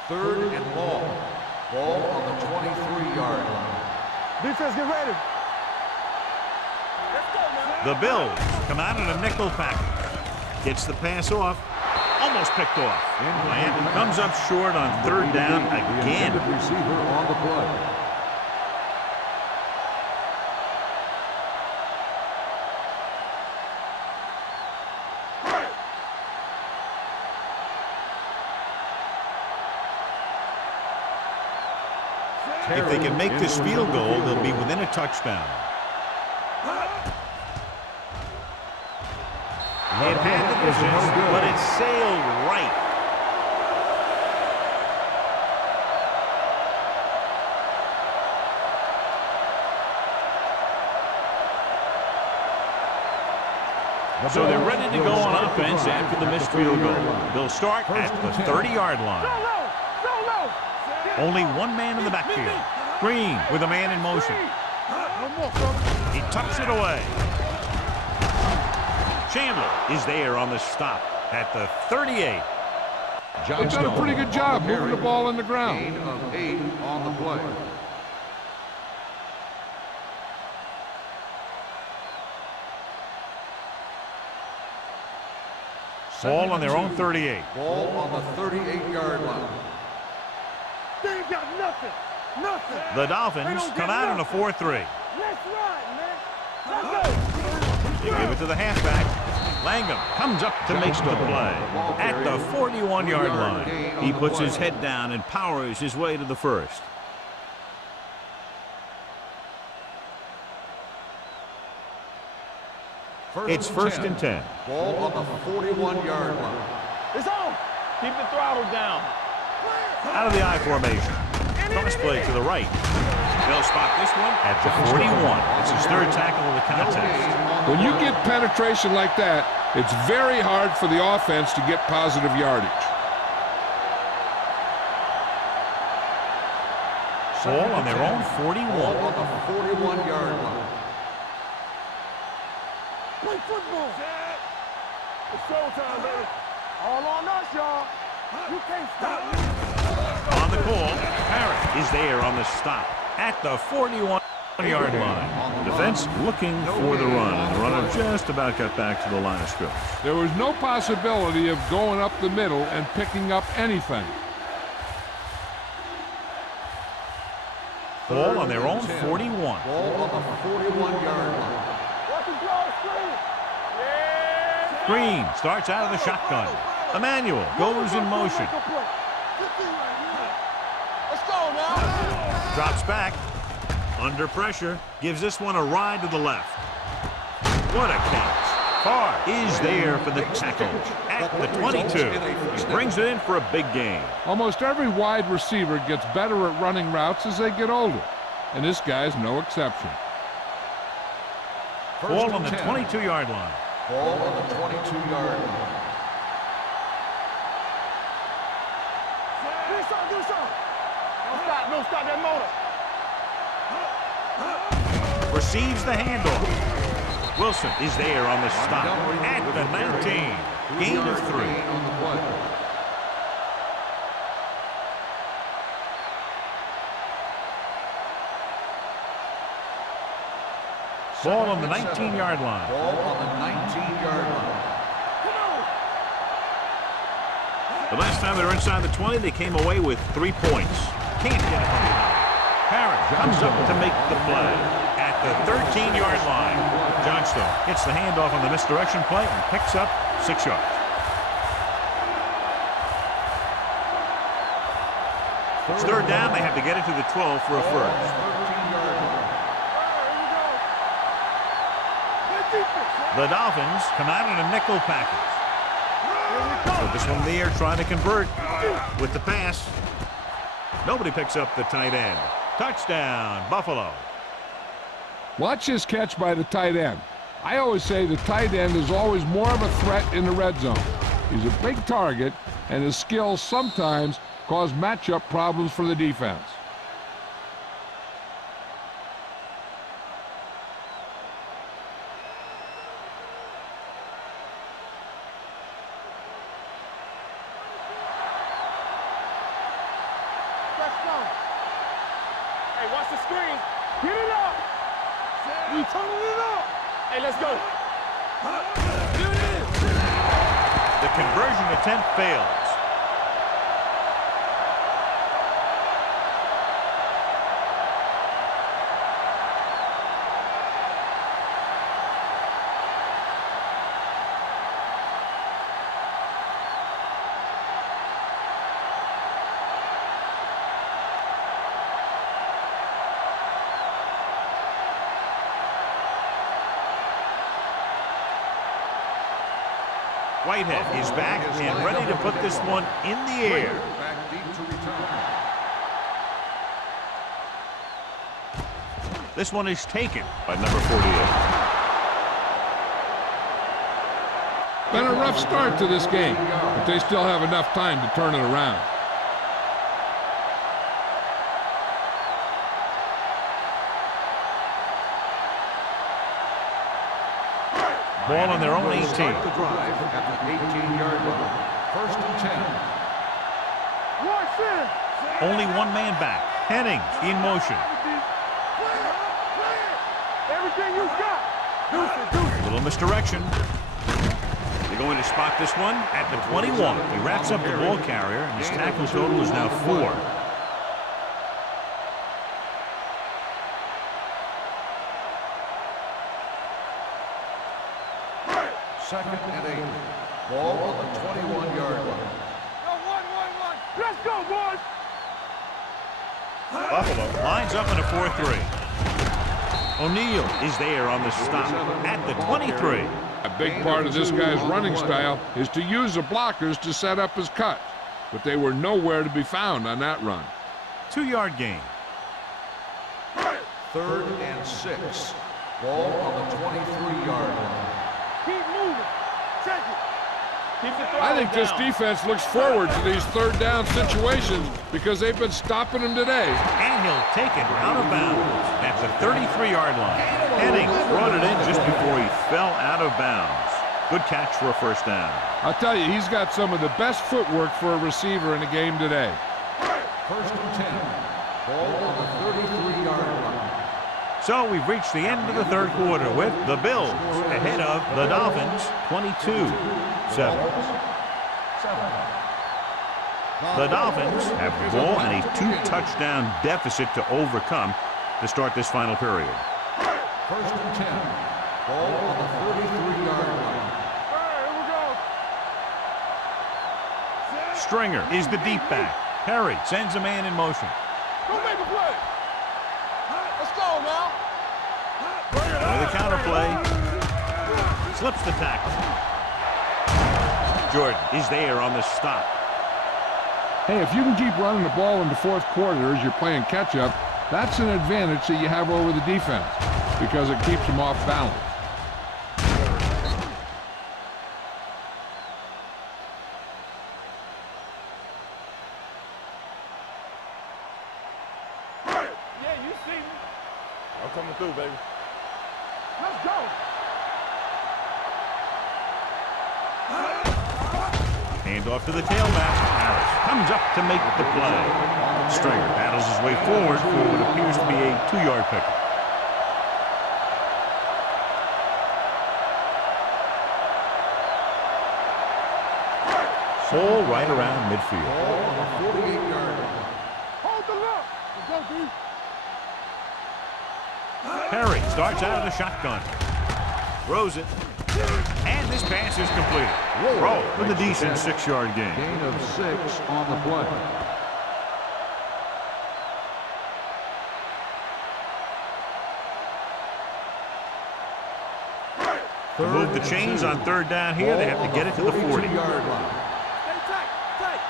Third and long. Ball on the 23-yard line. Defense, get ready. The Bills come out in a nickel package. Gets the pass off. Almost picked off. Miami comes up short on third down again. Receiver on the play. If they can make this field goal, they'll be within a touchdown. It had the distance, but it sailed right. So they're ready to go on offense after the missed field goal. They'll start at the 30-yard line. Only one man in the backfield. Green with a man in motion. He tucks it away. Chandler is there on the stop at the 38. They've done a pretty good job moving the ball in the ground. Gain of 8 on the play. Ball on their own 38. Ball on the 38-yard line. They ain't got nothing. Nothing. The Dolphins come out in a 4-3. Let's ride, man. Let's go. They give it to the halfback. Langham comes up to make the play at the 41-yard line. He puts his head down and powers his way to the first. It's first and 10. Ball on the 41-yard line. It's on. Keep the throttle down. Out of the I formation. Cross play to the right. They'll spot this one at the 41. It's his third tackle of the contest. When you get penetration like that, it's very hard for the offense to get positive yardage. Ball on their own 41. Ball on the 41-yard line. Play football. It's showtime, baby. All on us, y'all. You can't stop me. On the call, Parrott is there on the stop at the 41-yard line. Defense looking for the run. The runner just about got back to the line of scrimmage. There was no possibility of going up the middle and picking up anything. Ball on their own 41. Ball on the 41-yard line. Green starts out of the shotgun. Emmanuel goes in motion. Let's go now. Drops back. Under pressure. Gives this one a ride to the left. What a catch. Carr is there for the tackle at the 22. He brings it in for a big gain. Almost every wide receiver gets better at running routes as they get older, and this guy's no exception. Ball on the 22-yard line. Ball on the 22-yard line. Do something. Don't stop that motor. Receives the handoff. Wilson is there on the stop at the 19. Gain of 3. On the play. Ball on the 19-yard line. Ball on the 19-yard line. The last time they were inside the 20, they came away with 3 points. Can't get it from behind. Parrott comes up to make the play at the 13-yard line. Johnstone gets the handoff on the misdirection play and picks up 6 yards. It's third down. They have to get it to the 12 for a first. The Dolphins come out in a nickel package. So this one there trying to convert with the pass. Nobody picks up the tight end. Touchdown, Buffalo. Watch this catch by the tight end. I always say the tight end is always more of a threat in the red zone. He's a big target, and his skills sometimes cause matchup problems for the defense. Hey, watch the screen. Get it up. We turning it up. Hey, let's go. Here it is. The conversion attempt fails. Whitehead is back and ready to put this one in the air. Back deep to return. This one is taken by number 48. Been a rough start to this game, but they still have enough time to turn it around. Ball on their own 18. Start the drive at the 18-yard line. First and 10. Only one man back. Henning in motion. Everything you got. A little misdirection. They're going to spot this one at the 21. He wraps up the ball carrier, and his tackle total is now 4. Second and 8. Ball on the 21-yard line. Let's go, boys. Buffalo lines up in a 4-3. O'Neal is there on the stop at the 23. A big part of this guy's running style is to use the blockers to set up his cut, but they were nowhere to be found on that run. 2-yard gain. Third and 6. Ball on the 23-yard line. Keep moving. Check it. I think this defense looks forward to these third down situations because they've been stopping them today. And he'll take it out of bounds at the 33-yard line. Henning brought it in just before he fell out of bounds. Good catch for a first down. I'll tell you, he's got some of the best footwork for a receiver in the game today. First and 10. Ball on the 33-yard line. So we've reached the end of the third quarter with the Bills ahead of the Dolphins 22-7. The Dolphins have the ball and a 2-touchdown deficit to overcome to start this final period. First and 10. Ball on the 33-yard line. Stringer is the deep back. Perry sends a man in motion. Go make a play. Let's go now. With a counter play. Slips the tackle. Jordan is there on the stop. Hey, if you can keep running the ball in the fourth quarter as you're playing catch-up, that's an advantage that you have over the defense because it keeps them off balance. Yeah, you see me. I'm coming through, baby. Let's go. Hand off to the tailback. Harris comes up to make the play. Stringer battles his way forward for what appears to be a 2-yard pickup. Ball right around midfield. Ball on the 48-yard line. Hold the look. Let's go, D. Perry starts out of the shotgun. Throws it. And this pass is completed. Roll with a decent 6-yard gain. Gain of 6 on the play. To move the chains on third down here, they have to get it to the 40. 42-yard line. Stay tight, tight.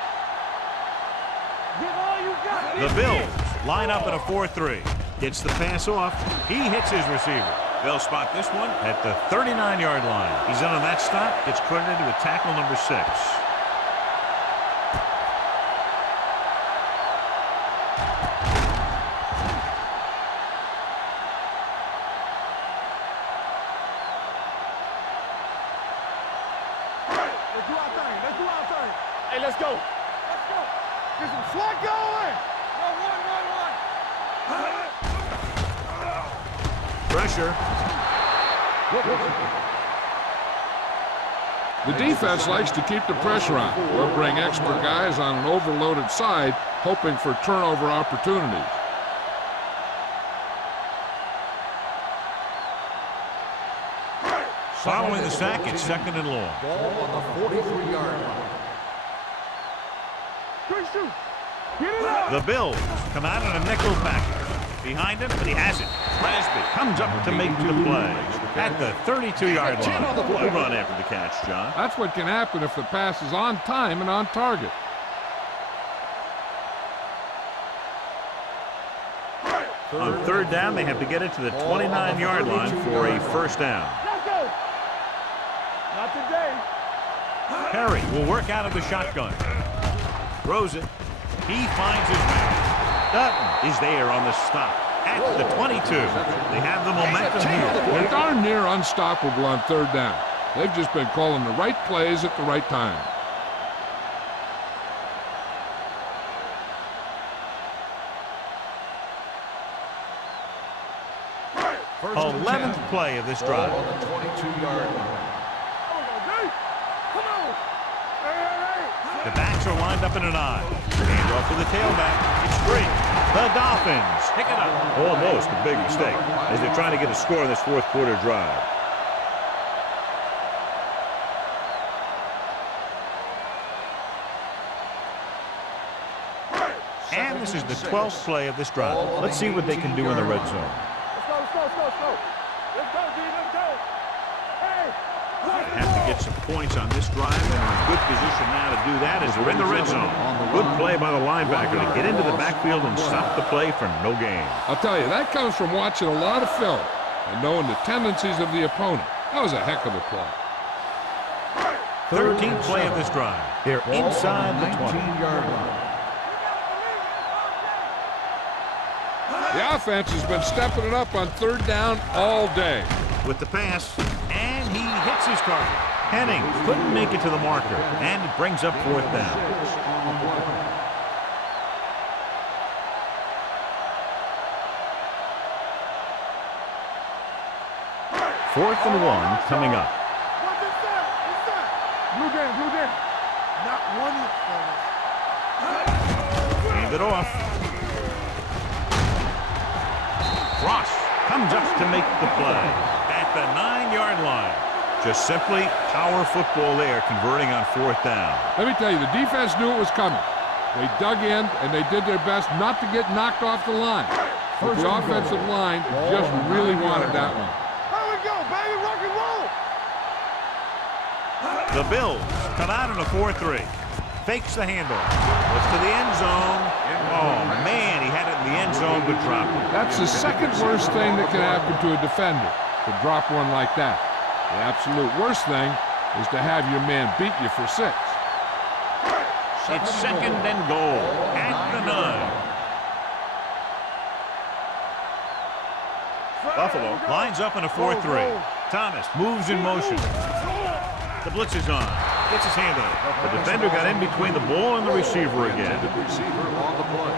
Give all you got. The Bills line up in a 4-3. Gets the pass off. He hits his receiver. They'll spot this one at the 39-yard line. He's in on that stop. Gets credited with tackle number 6. Let's do our thing. Let's do our thing. Hey, let's go. Let's go. Get some slack going. Pressure. The defense likes to keep the pressure on. They'll bring extra guys on an overloaded side, hoping for turnover opportunities. Following the sack, it's second and long. Ball on the 43-yard line. Good shoot. Get it up. The Bills come out in a nickel back. Behind him, but he has it. Crasby comes up to make the play. At the 32-yard line. Good run after the catch, John. That's what can happen if the pass is on time and on target. On third down, they have to get it to the 29-yard line for a first down. Let's go. Not today. Perry will work out of the shotgun. Throws it. He finds his man. Dutton is there on the stop at the 22. They have the momentum here. They're darn near unstoppable on third down. They've just been calling the right plays at the right time. First and 11th 10. play of this Ball drive. on the 22-yard line. Come on. Hey. The backs are lined up in an I. Hand off to the tailback. It's free. The Dolphins pick it up. Almost a big mistake as they're trying to get a score in this fourth quarter drive. And this is the 12th play of this drive. Let's see what they can do in the red zone. Let's go. Let's go, D. Let's go. Hey. They have to get some points on this drive, and they're in good position now to do that as they're in the red zone. Good play by the linebacker to get into the backfield and stop the play for no gain. I'll tell you, that comes from watching a lot of film and knowing the tendencies of the opponent. That was a heck of a play. 13th play of this drive. They're inside the 20. 19-yard line. The offense has been stepping it up on third down all day. With the pass, and he hits his target. Henning couldn't make it to the marker, and it brings up fourth down. Fourth and 1 coming up. What's this say? What's that? Blue game. Not one hit. Hand it off. Ross comes up to make the play at the 9-yard line. Just simply power football there, converting on fourth down. Let me tell you, the defense knew it was coming. They dug in, and they did their best not to get knocked off the line. But the offensive line just really wanted that one. Here we go, baby. Rock and roll. The Bills come out in a 4-3. Fakes the handoff. Looks to the end zone. Oh, man, he had it in the end zone, but dropped it. That's the second worst thing that can happen to a defender, to drop one like that. The absolute worst thing is to have your man beat you for 6. It's second and goal at the 9. Buffalo lines up in a 4-3. Thomas moves in motion. The blitz is on. Gets his hand on it. The defender got in between the ball and the receiver again. The receiver on the play.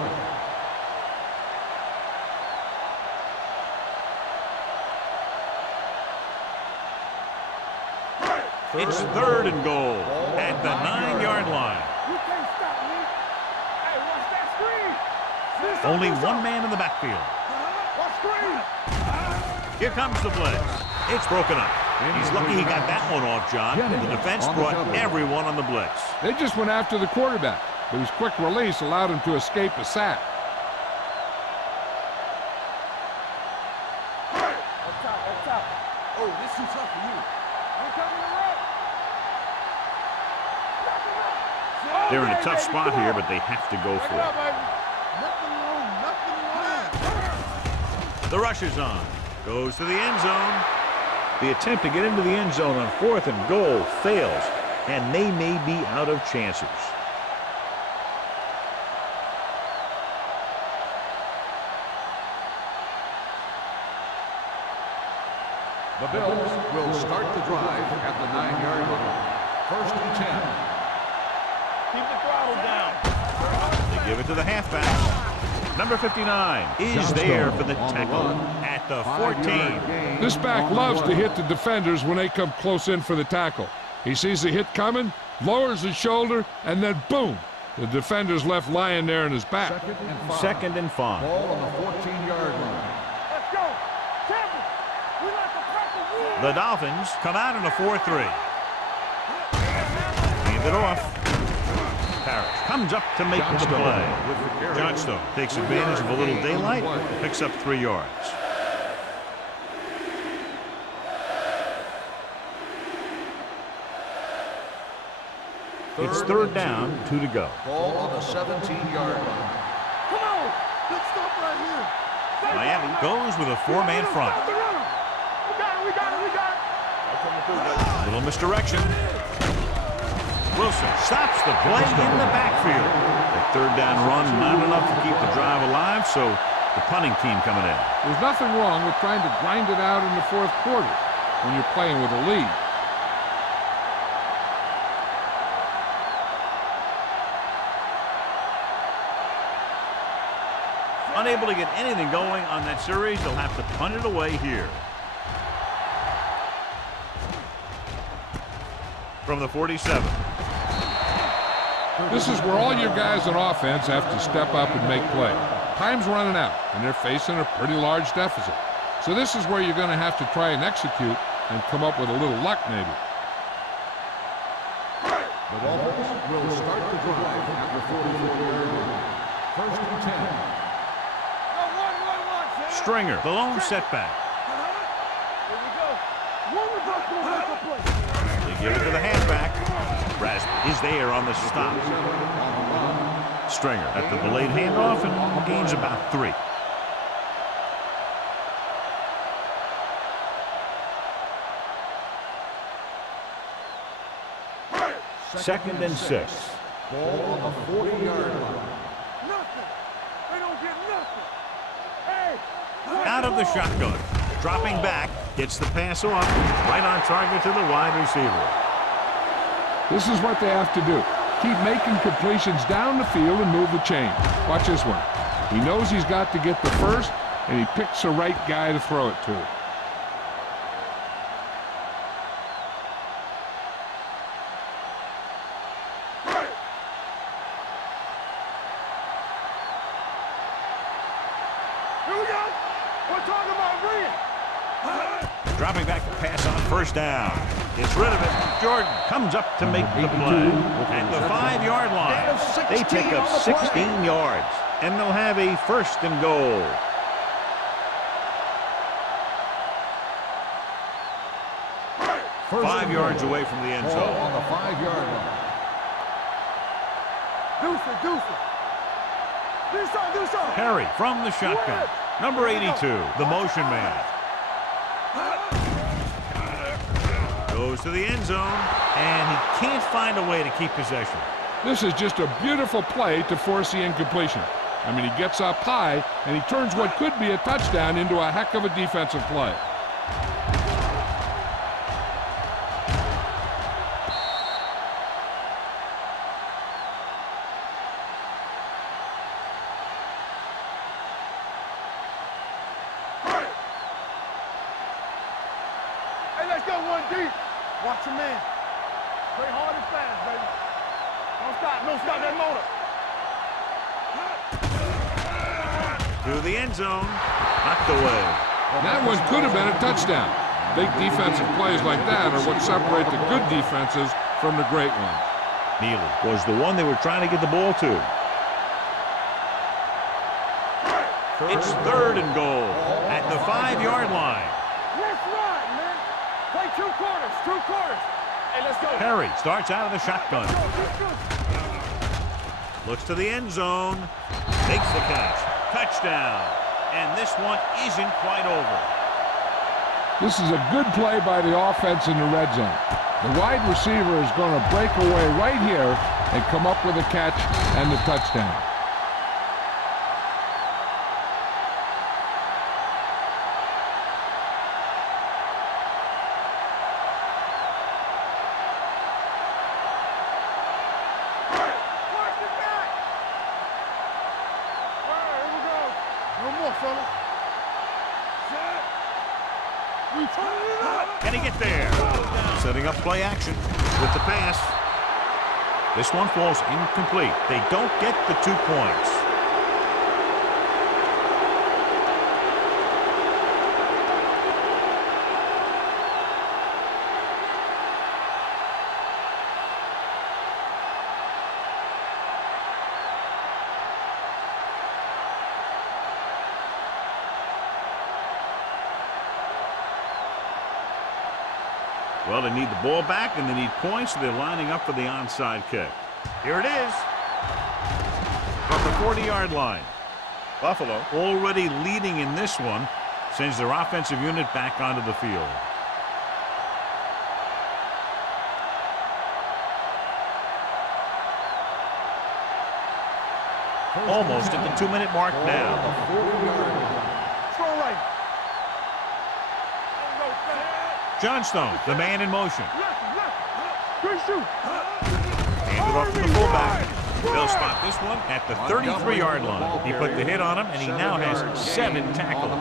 It's third and goal at the 9-yard line. You can't stop me. Hey, watch that screen. Only one man in the backfield. Watch screen. Here comes the blitz. It's broken up. He's lucky he got that one off, John. The defense brought everyone on the blitz. They just went after the quarterback, but his quick release allowed him to escape a sack. Up top. Oh, this too tough for you. I'm coming to run. They're in a tough spot here, but they have to go for it. Nothing wrong. The rush is on. Goes to the end zone. The attempt to get into the end zone on fourth and goal fails, and they may be out of chances. The Bills will start the drive at the 9-yard line. First and 10. Keep the throttle down. They give it to the halfback. Number 59 is there for the tackle at the 14. This back loves to hit the defenders when they come close in for the tackle. He sees the hit coming, lowers his shoulder, and then boom, the defender's left lying there in his back. Second and 5. Ball on the 14-yard line. Let's go. Champion. We like to practice. The Dolphins come out in a 4-3. Hand it off. Parrish comes up to make the play. Johnstone takes advantage of a little daylight, picks up 3 yards. It's third down, 2 to go. Ball on the 17-yard line. Come on. Good stuff right here. Miami goes with a four-man front. We got it. We got it. We got it. Little misdirection. Wilson stops the play in the backfield. That third down run, not enough to keep the drive alive, so the punting team coming in. There's nothing wrong with trying to grind it out in the fourth quarter when you're playing with a lead. Unable to get anything going on that series, they'll have to punt it away here. From the 47. This is where all your guys on offense have to step up and make play. Time's running out, and they're facing a pretty large deficit. So this is where you're going to have to try and execute and come up with a little luck, maybe. The Dolphins will start the drive at the 44-yard line. First and 10. Stringer, the lone setback. Here we go. One of us will make a play. They give it to the halfback. Rasp is there on the stop. Stringer at the delayed handoff and gains about 3. Second and 6. Ball on the 40-yard line. Nothing. They don't get nothing. Hey. Out of the shotgun. Dropping back. Gets the pass off. Right on target to the wide receiver. This is what they have to do. Keep making completions down the field and move the chain. Watch this one. He knows he's got to get the first, and he picks the right guy to throw it to. Dropping back the pass on first down. Gets rid of it. Jordan comes up to make the play. At the 5-yard line, they take up 16 yards, and they'll have a first and goal. First 5 yards away from the end ball zone. on the 5-yard line. Do something. Harry from the shotgun. Number 82, the motion man. Goes to the end zone, and he can't find a way to keep possession. This is just a beautiful play to force the incompletion. I mean, he gets up high, and he turns what could be a touchdown into a heck of a defensive play. Hey, let's go one deep. Watch your man. Play hard and fast, baby. Don't stop that motor. To the end zone. Knocked away. That one could have been a touchdown. Big defensive plays like that are what separate the good defenses from the great ones. Neely was the one they were trying to get the ball to. It's third and goal at the 5-yard line. Let's run, man. Play 2 quarters. Hey, let's go. Harry starts out of the shotgun. Looks to the end zone. Makes the catch. Touchdown. And this one isn't quite over. This is a good play by the offense in the red zone. The wide receiver is going to break away right here and come up with a catch and the touchdown. Can he get there? Setting up play action with the pass. This one falls incomplete. They don't get the 2 points. Well, they need the ball back, and they need points, so they're lining up for the onside kick. Here it is. From the 40-yard line. Buffalo already leading in this one, sends their offensive unit back onto the field. Almost at the 2-minute mark now. Strong right. Johnstone, the man in motion. Good shoot. Handed off to the fullback. They'll spot this one at the 33-yard line. He put the hit on him, and he now has 7 tackles.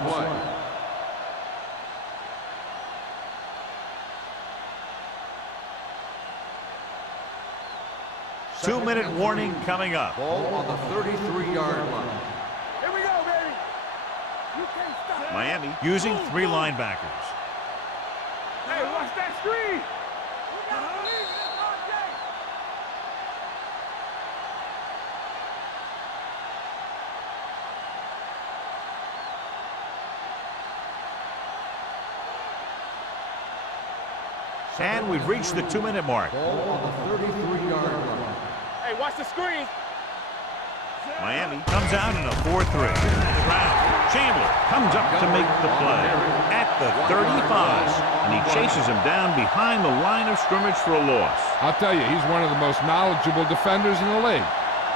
2-minute warning coming up. Ball on the 33-yard line. Here we go, baby. You can't stop. Miami using 3 linebackers. Hey, watch that screen. You gotta believe it, RJ. And we've reached the 2-minute mark. Ball on the 33-yard line. Hey, watch the screen. Miami comes out in a 4-3. Chandler comes up to make the play at the 35, and he chases him down behind the line of scrimmage for a loss. I'll tell you, he's one of the most knowledgeable defenders in the league.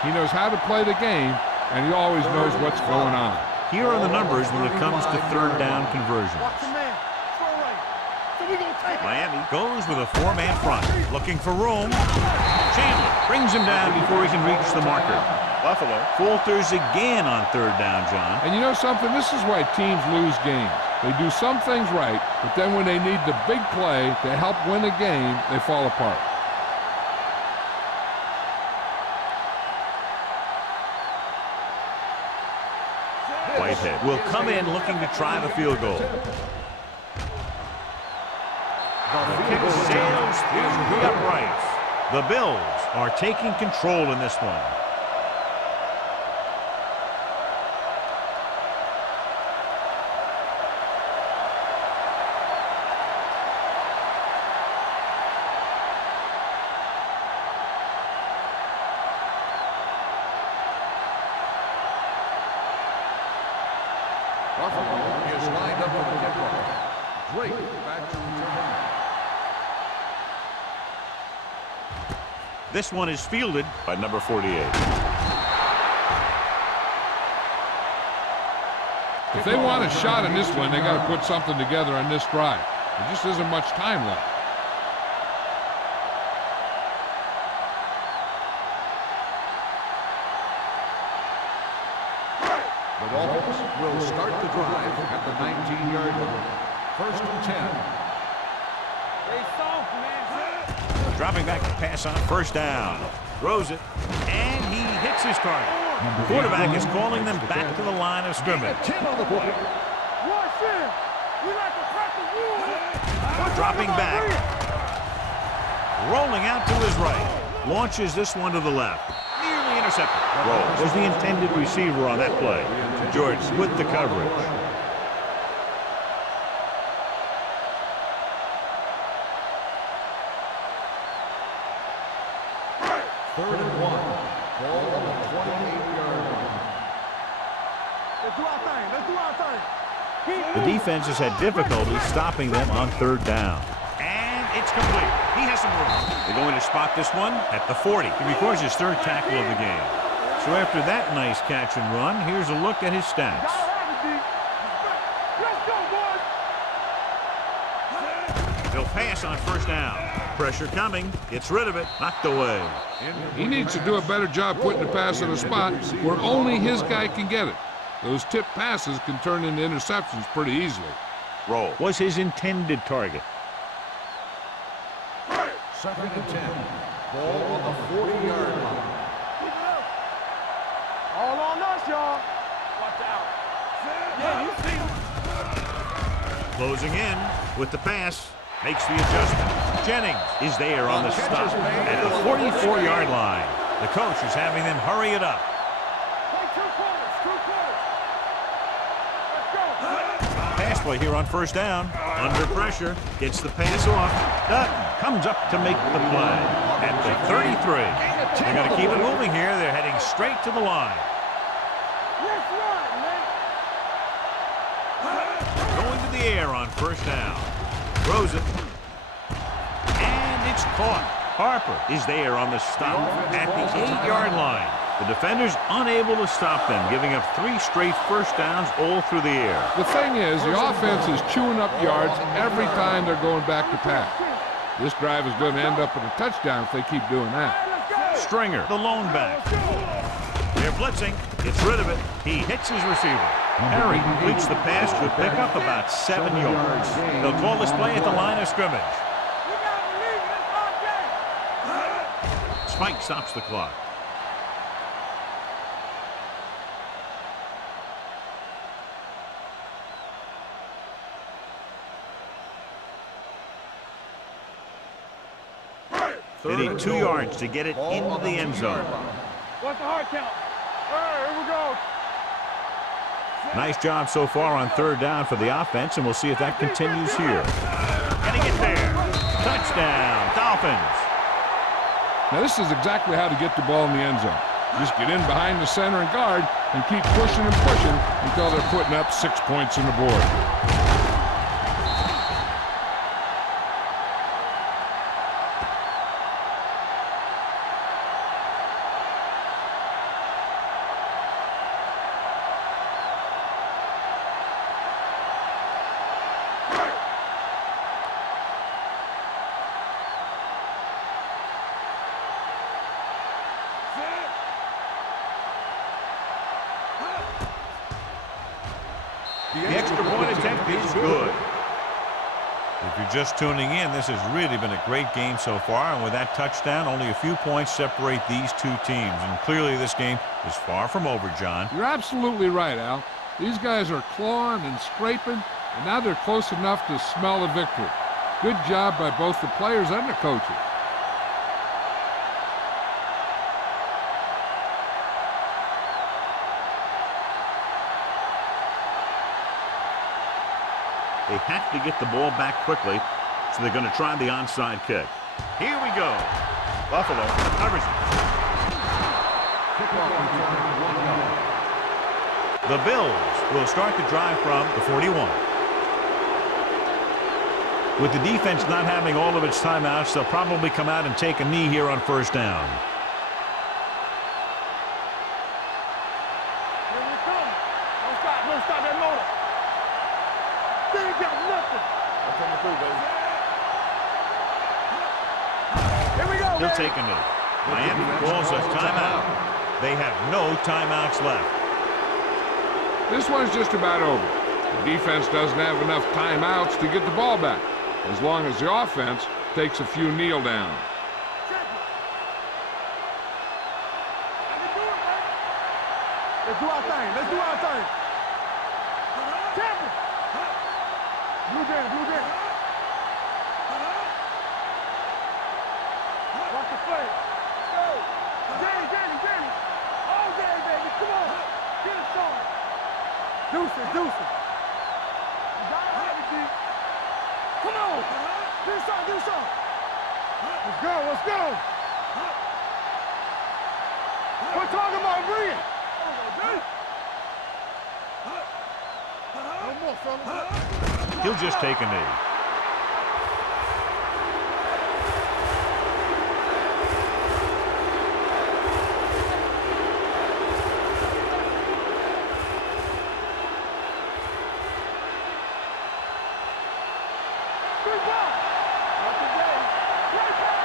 He knows how to play the game, and he always knows what's going on. Here are the numbers when it comes to 3rd down conversions. Watch the man. Strong right. So we gonna take it. Miami goes with a 4-man front, looking for room. Chandler brings him down before he can reach the marker. Buffalo falters again on 3rd down, John. And you know something? This is why teams lose games. They do some things right, but then when they need the big play to help win a game, they fall apart. Whitehead will come in looking to try the field goal. The kick sails through the uprights. The Bills are taking control in this one. Buffalo is lined up for the kickoff. Drake back to return. This one is fielded by number 48. If they want a shot in this one, they got to put something together on this drive. There just isn't much time left. The Dolphins will start the drive at the 19-yard line. 1st and 10. Stay soft, man. Dropping back to pass on 1st down. Throws it, and he hits his target. The quarterback is calling them back to the line of scrimmage. 10 on the play. Watch him. We like to practice rules. Dropping back. Rolling out to his right. Launches this one to the left. Nearly intercepted. Roll was the intended receiver on that play. George with the coverage. Third and 1. Ball on the 28-yard line. Let's do our thing. Let's do our thing. The defense has had difficulty stopping them on 3rd down. And it's complete. He has some room. They're going to spot this one at the 40. He records his 3rd tackle of the game. So after that nice catch and run, here's a look at his stats. Let's go, boys. They'll pass on 1st down. Pressure coming. Gets rid of it. Knocked away. He needs to do a better job putting the pass in a spot where only his guy can get it. Those tip passes can turn into interceptions pretty easily. Roll was his intended target. 2nd and 10. Ball on the 40-yard line. Keep it up. All on us, y'all. Watch out. Yeah, you see him. Closing in with the pass. Makes the adjustment. Jennings is there on the stop at the 44-yard line. The coach is having them hurry it up. Play 2 quarters. 2 quarters. Let's go. Pass pass play here on first down. Under pressure, gets the pass off. Dutton comes up to make the play at the 33. They're going to keep it moving here. They're heading straight to the line. Going to the air on first down. Throws it. And it's caught. Harper is there on the stop at the 8-yard line. The defenders unable to stop them, giving up 3 straight first downs all through the air. The thing is, the offense is chewing up yards every time they're going back to pass. This drive is going to end up with a touchdown if they keep doing that. Stringer, the lone back. They're blitzing. Gets rid of it. He hits his receiver. Harry completes the pass to pick up about 7 yards. They'll call this play at the line of scrimmage. Spike stops the clock. They need 2 yards to get it into the end zone. What's the hard count? All right, here we go. Nice job so far on third down for the offense, and we'll see if that continues here. And he gets there. Touchdown, Dolphins. Now, this is exactly how to get the ball in the end zone. Just get in behind the center and guard and keep pushing and pushing until they're putting up 6 points on the board. The extra point attempt is good. If you're just tuning in, this has really been a great game so far, and with that touchdown, only a few points separate these two teams. And clearly this game is far from over, John. You're absolutely right, Al. These guys are clawing and scraping, and now they're close enough to smell a victory. Good job by both the players and the coaches. They have to get the ball back quickly, so they're going to try the onside kick. Here we go. Buffalo covers it. The Bills will start the drive from the 41. With the defense not having all of its timeouts, they'll probably come out and take a knee here on first down. Here we come. Don't stop that motor. They ain't got nothing. I'm coming through, baby. Here we go, He'll baby. take a knee. Miami calls a timeout. They have no timeouts left. This one's just about over. The defense doesn't have enough timeouts to get the ball back, as long as the offense takes a few kneel downs. Let's do our thing. Let's do our thing. Champion. Blue Danny, Blue Danny. Watch the play. Go. Danny, Danny, Danny. Oh, Danny, baby. Come on. Get it started. Deuce it, Deuce it. You got it, baby. Come on. Do something, do something. Let's go, let's go. We're talking about brilliant. No more, fella. He'll just take a knee. Good ball. Not today. Great ball.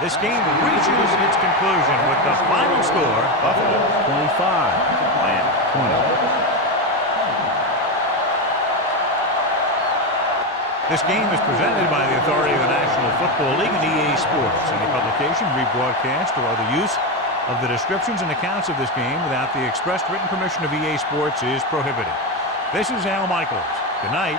This game reaches its conclusion with the final score, Buffalo 25, Miami 20. This game is presented by the authority of the National Football League and EA Sports. Any publication, rebroadcast, or other use of the descriptions and accounts of this game without the expressed written permission of EA Sports is prohibited. This is Al Michaels. Good night.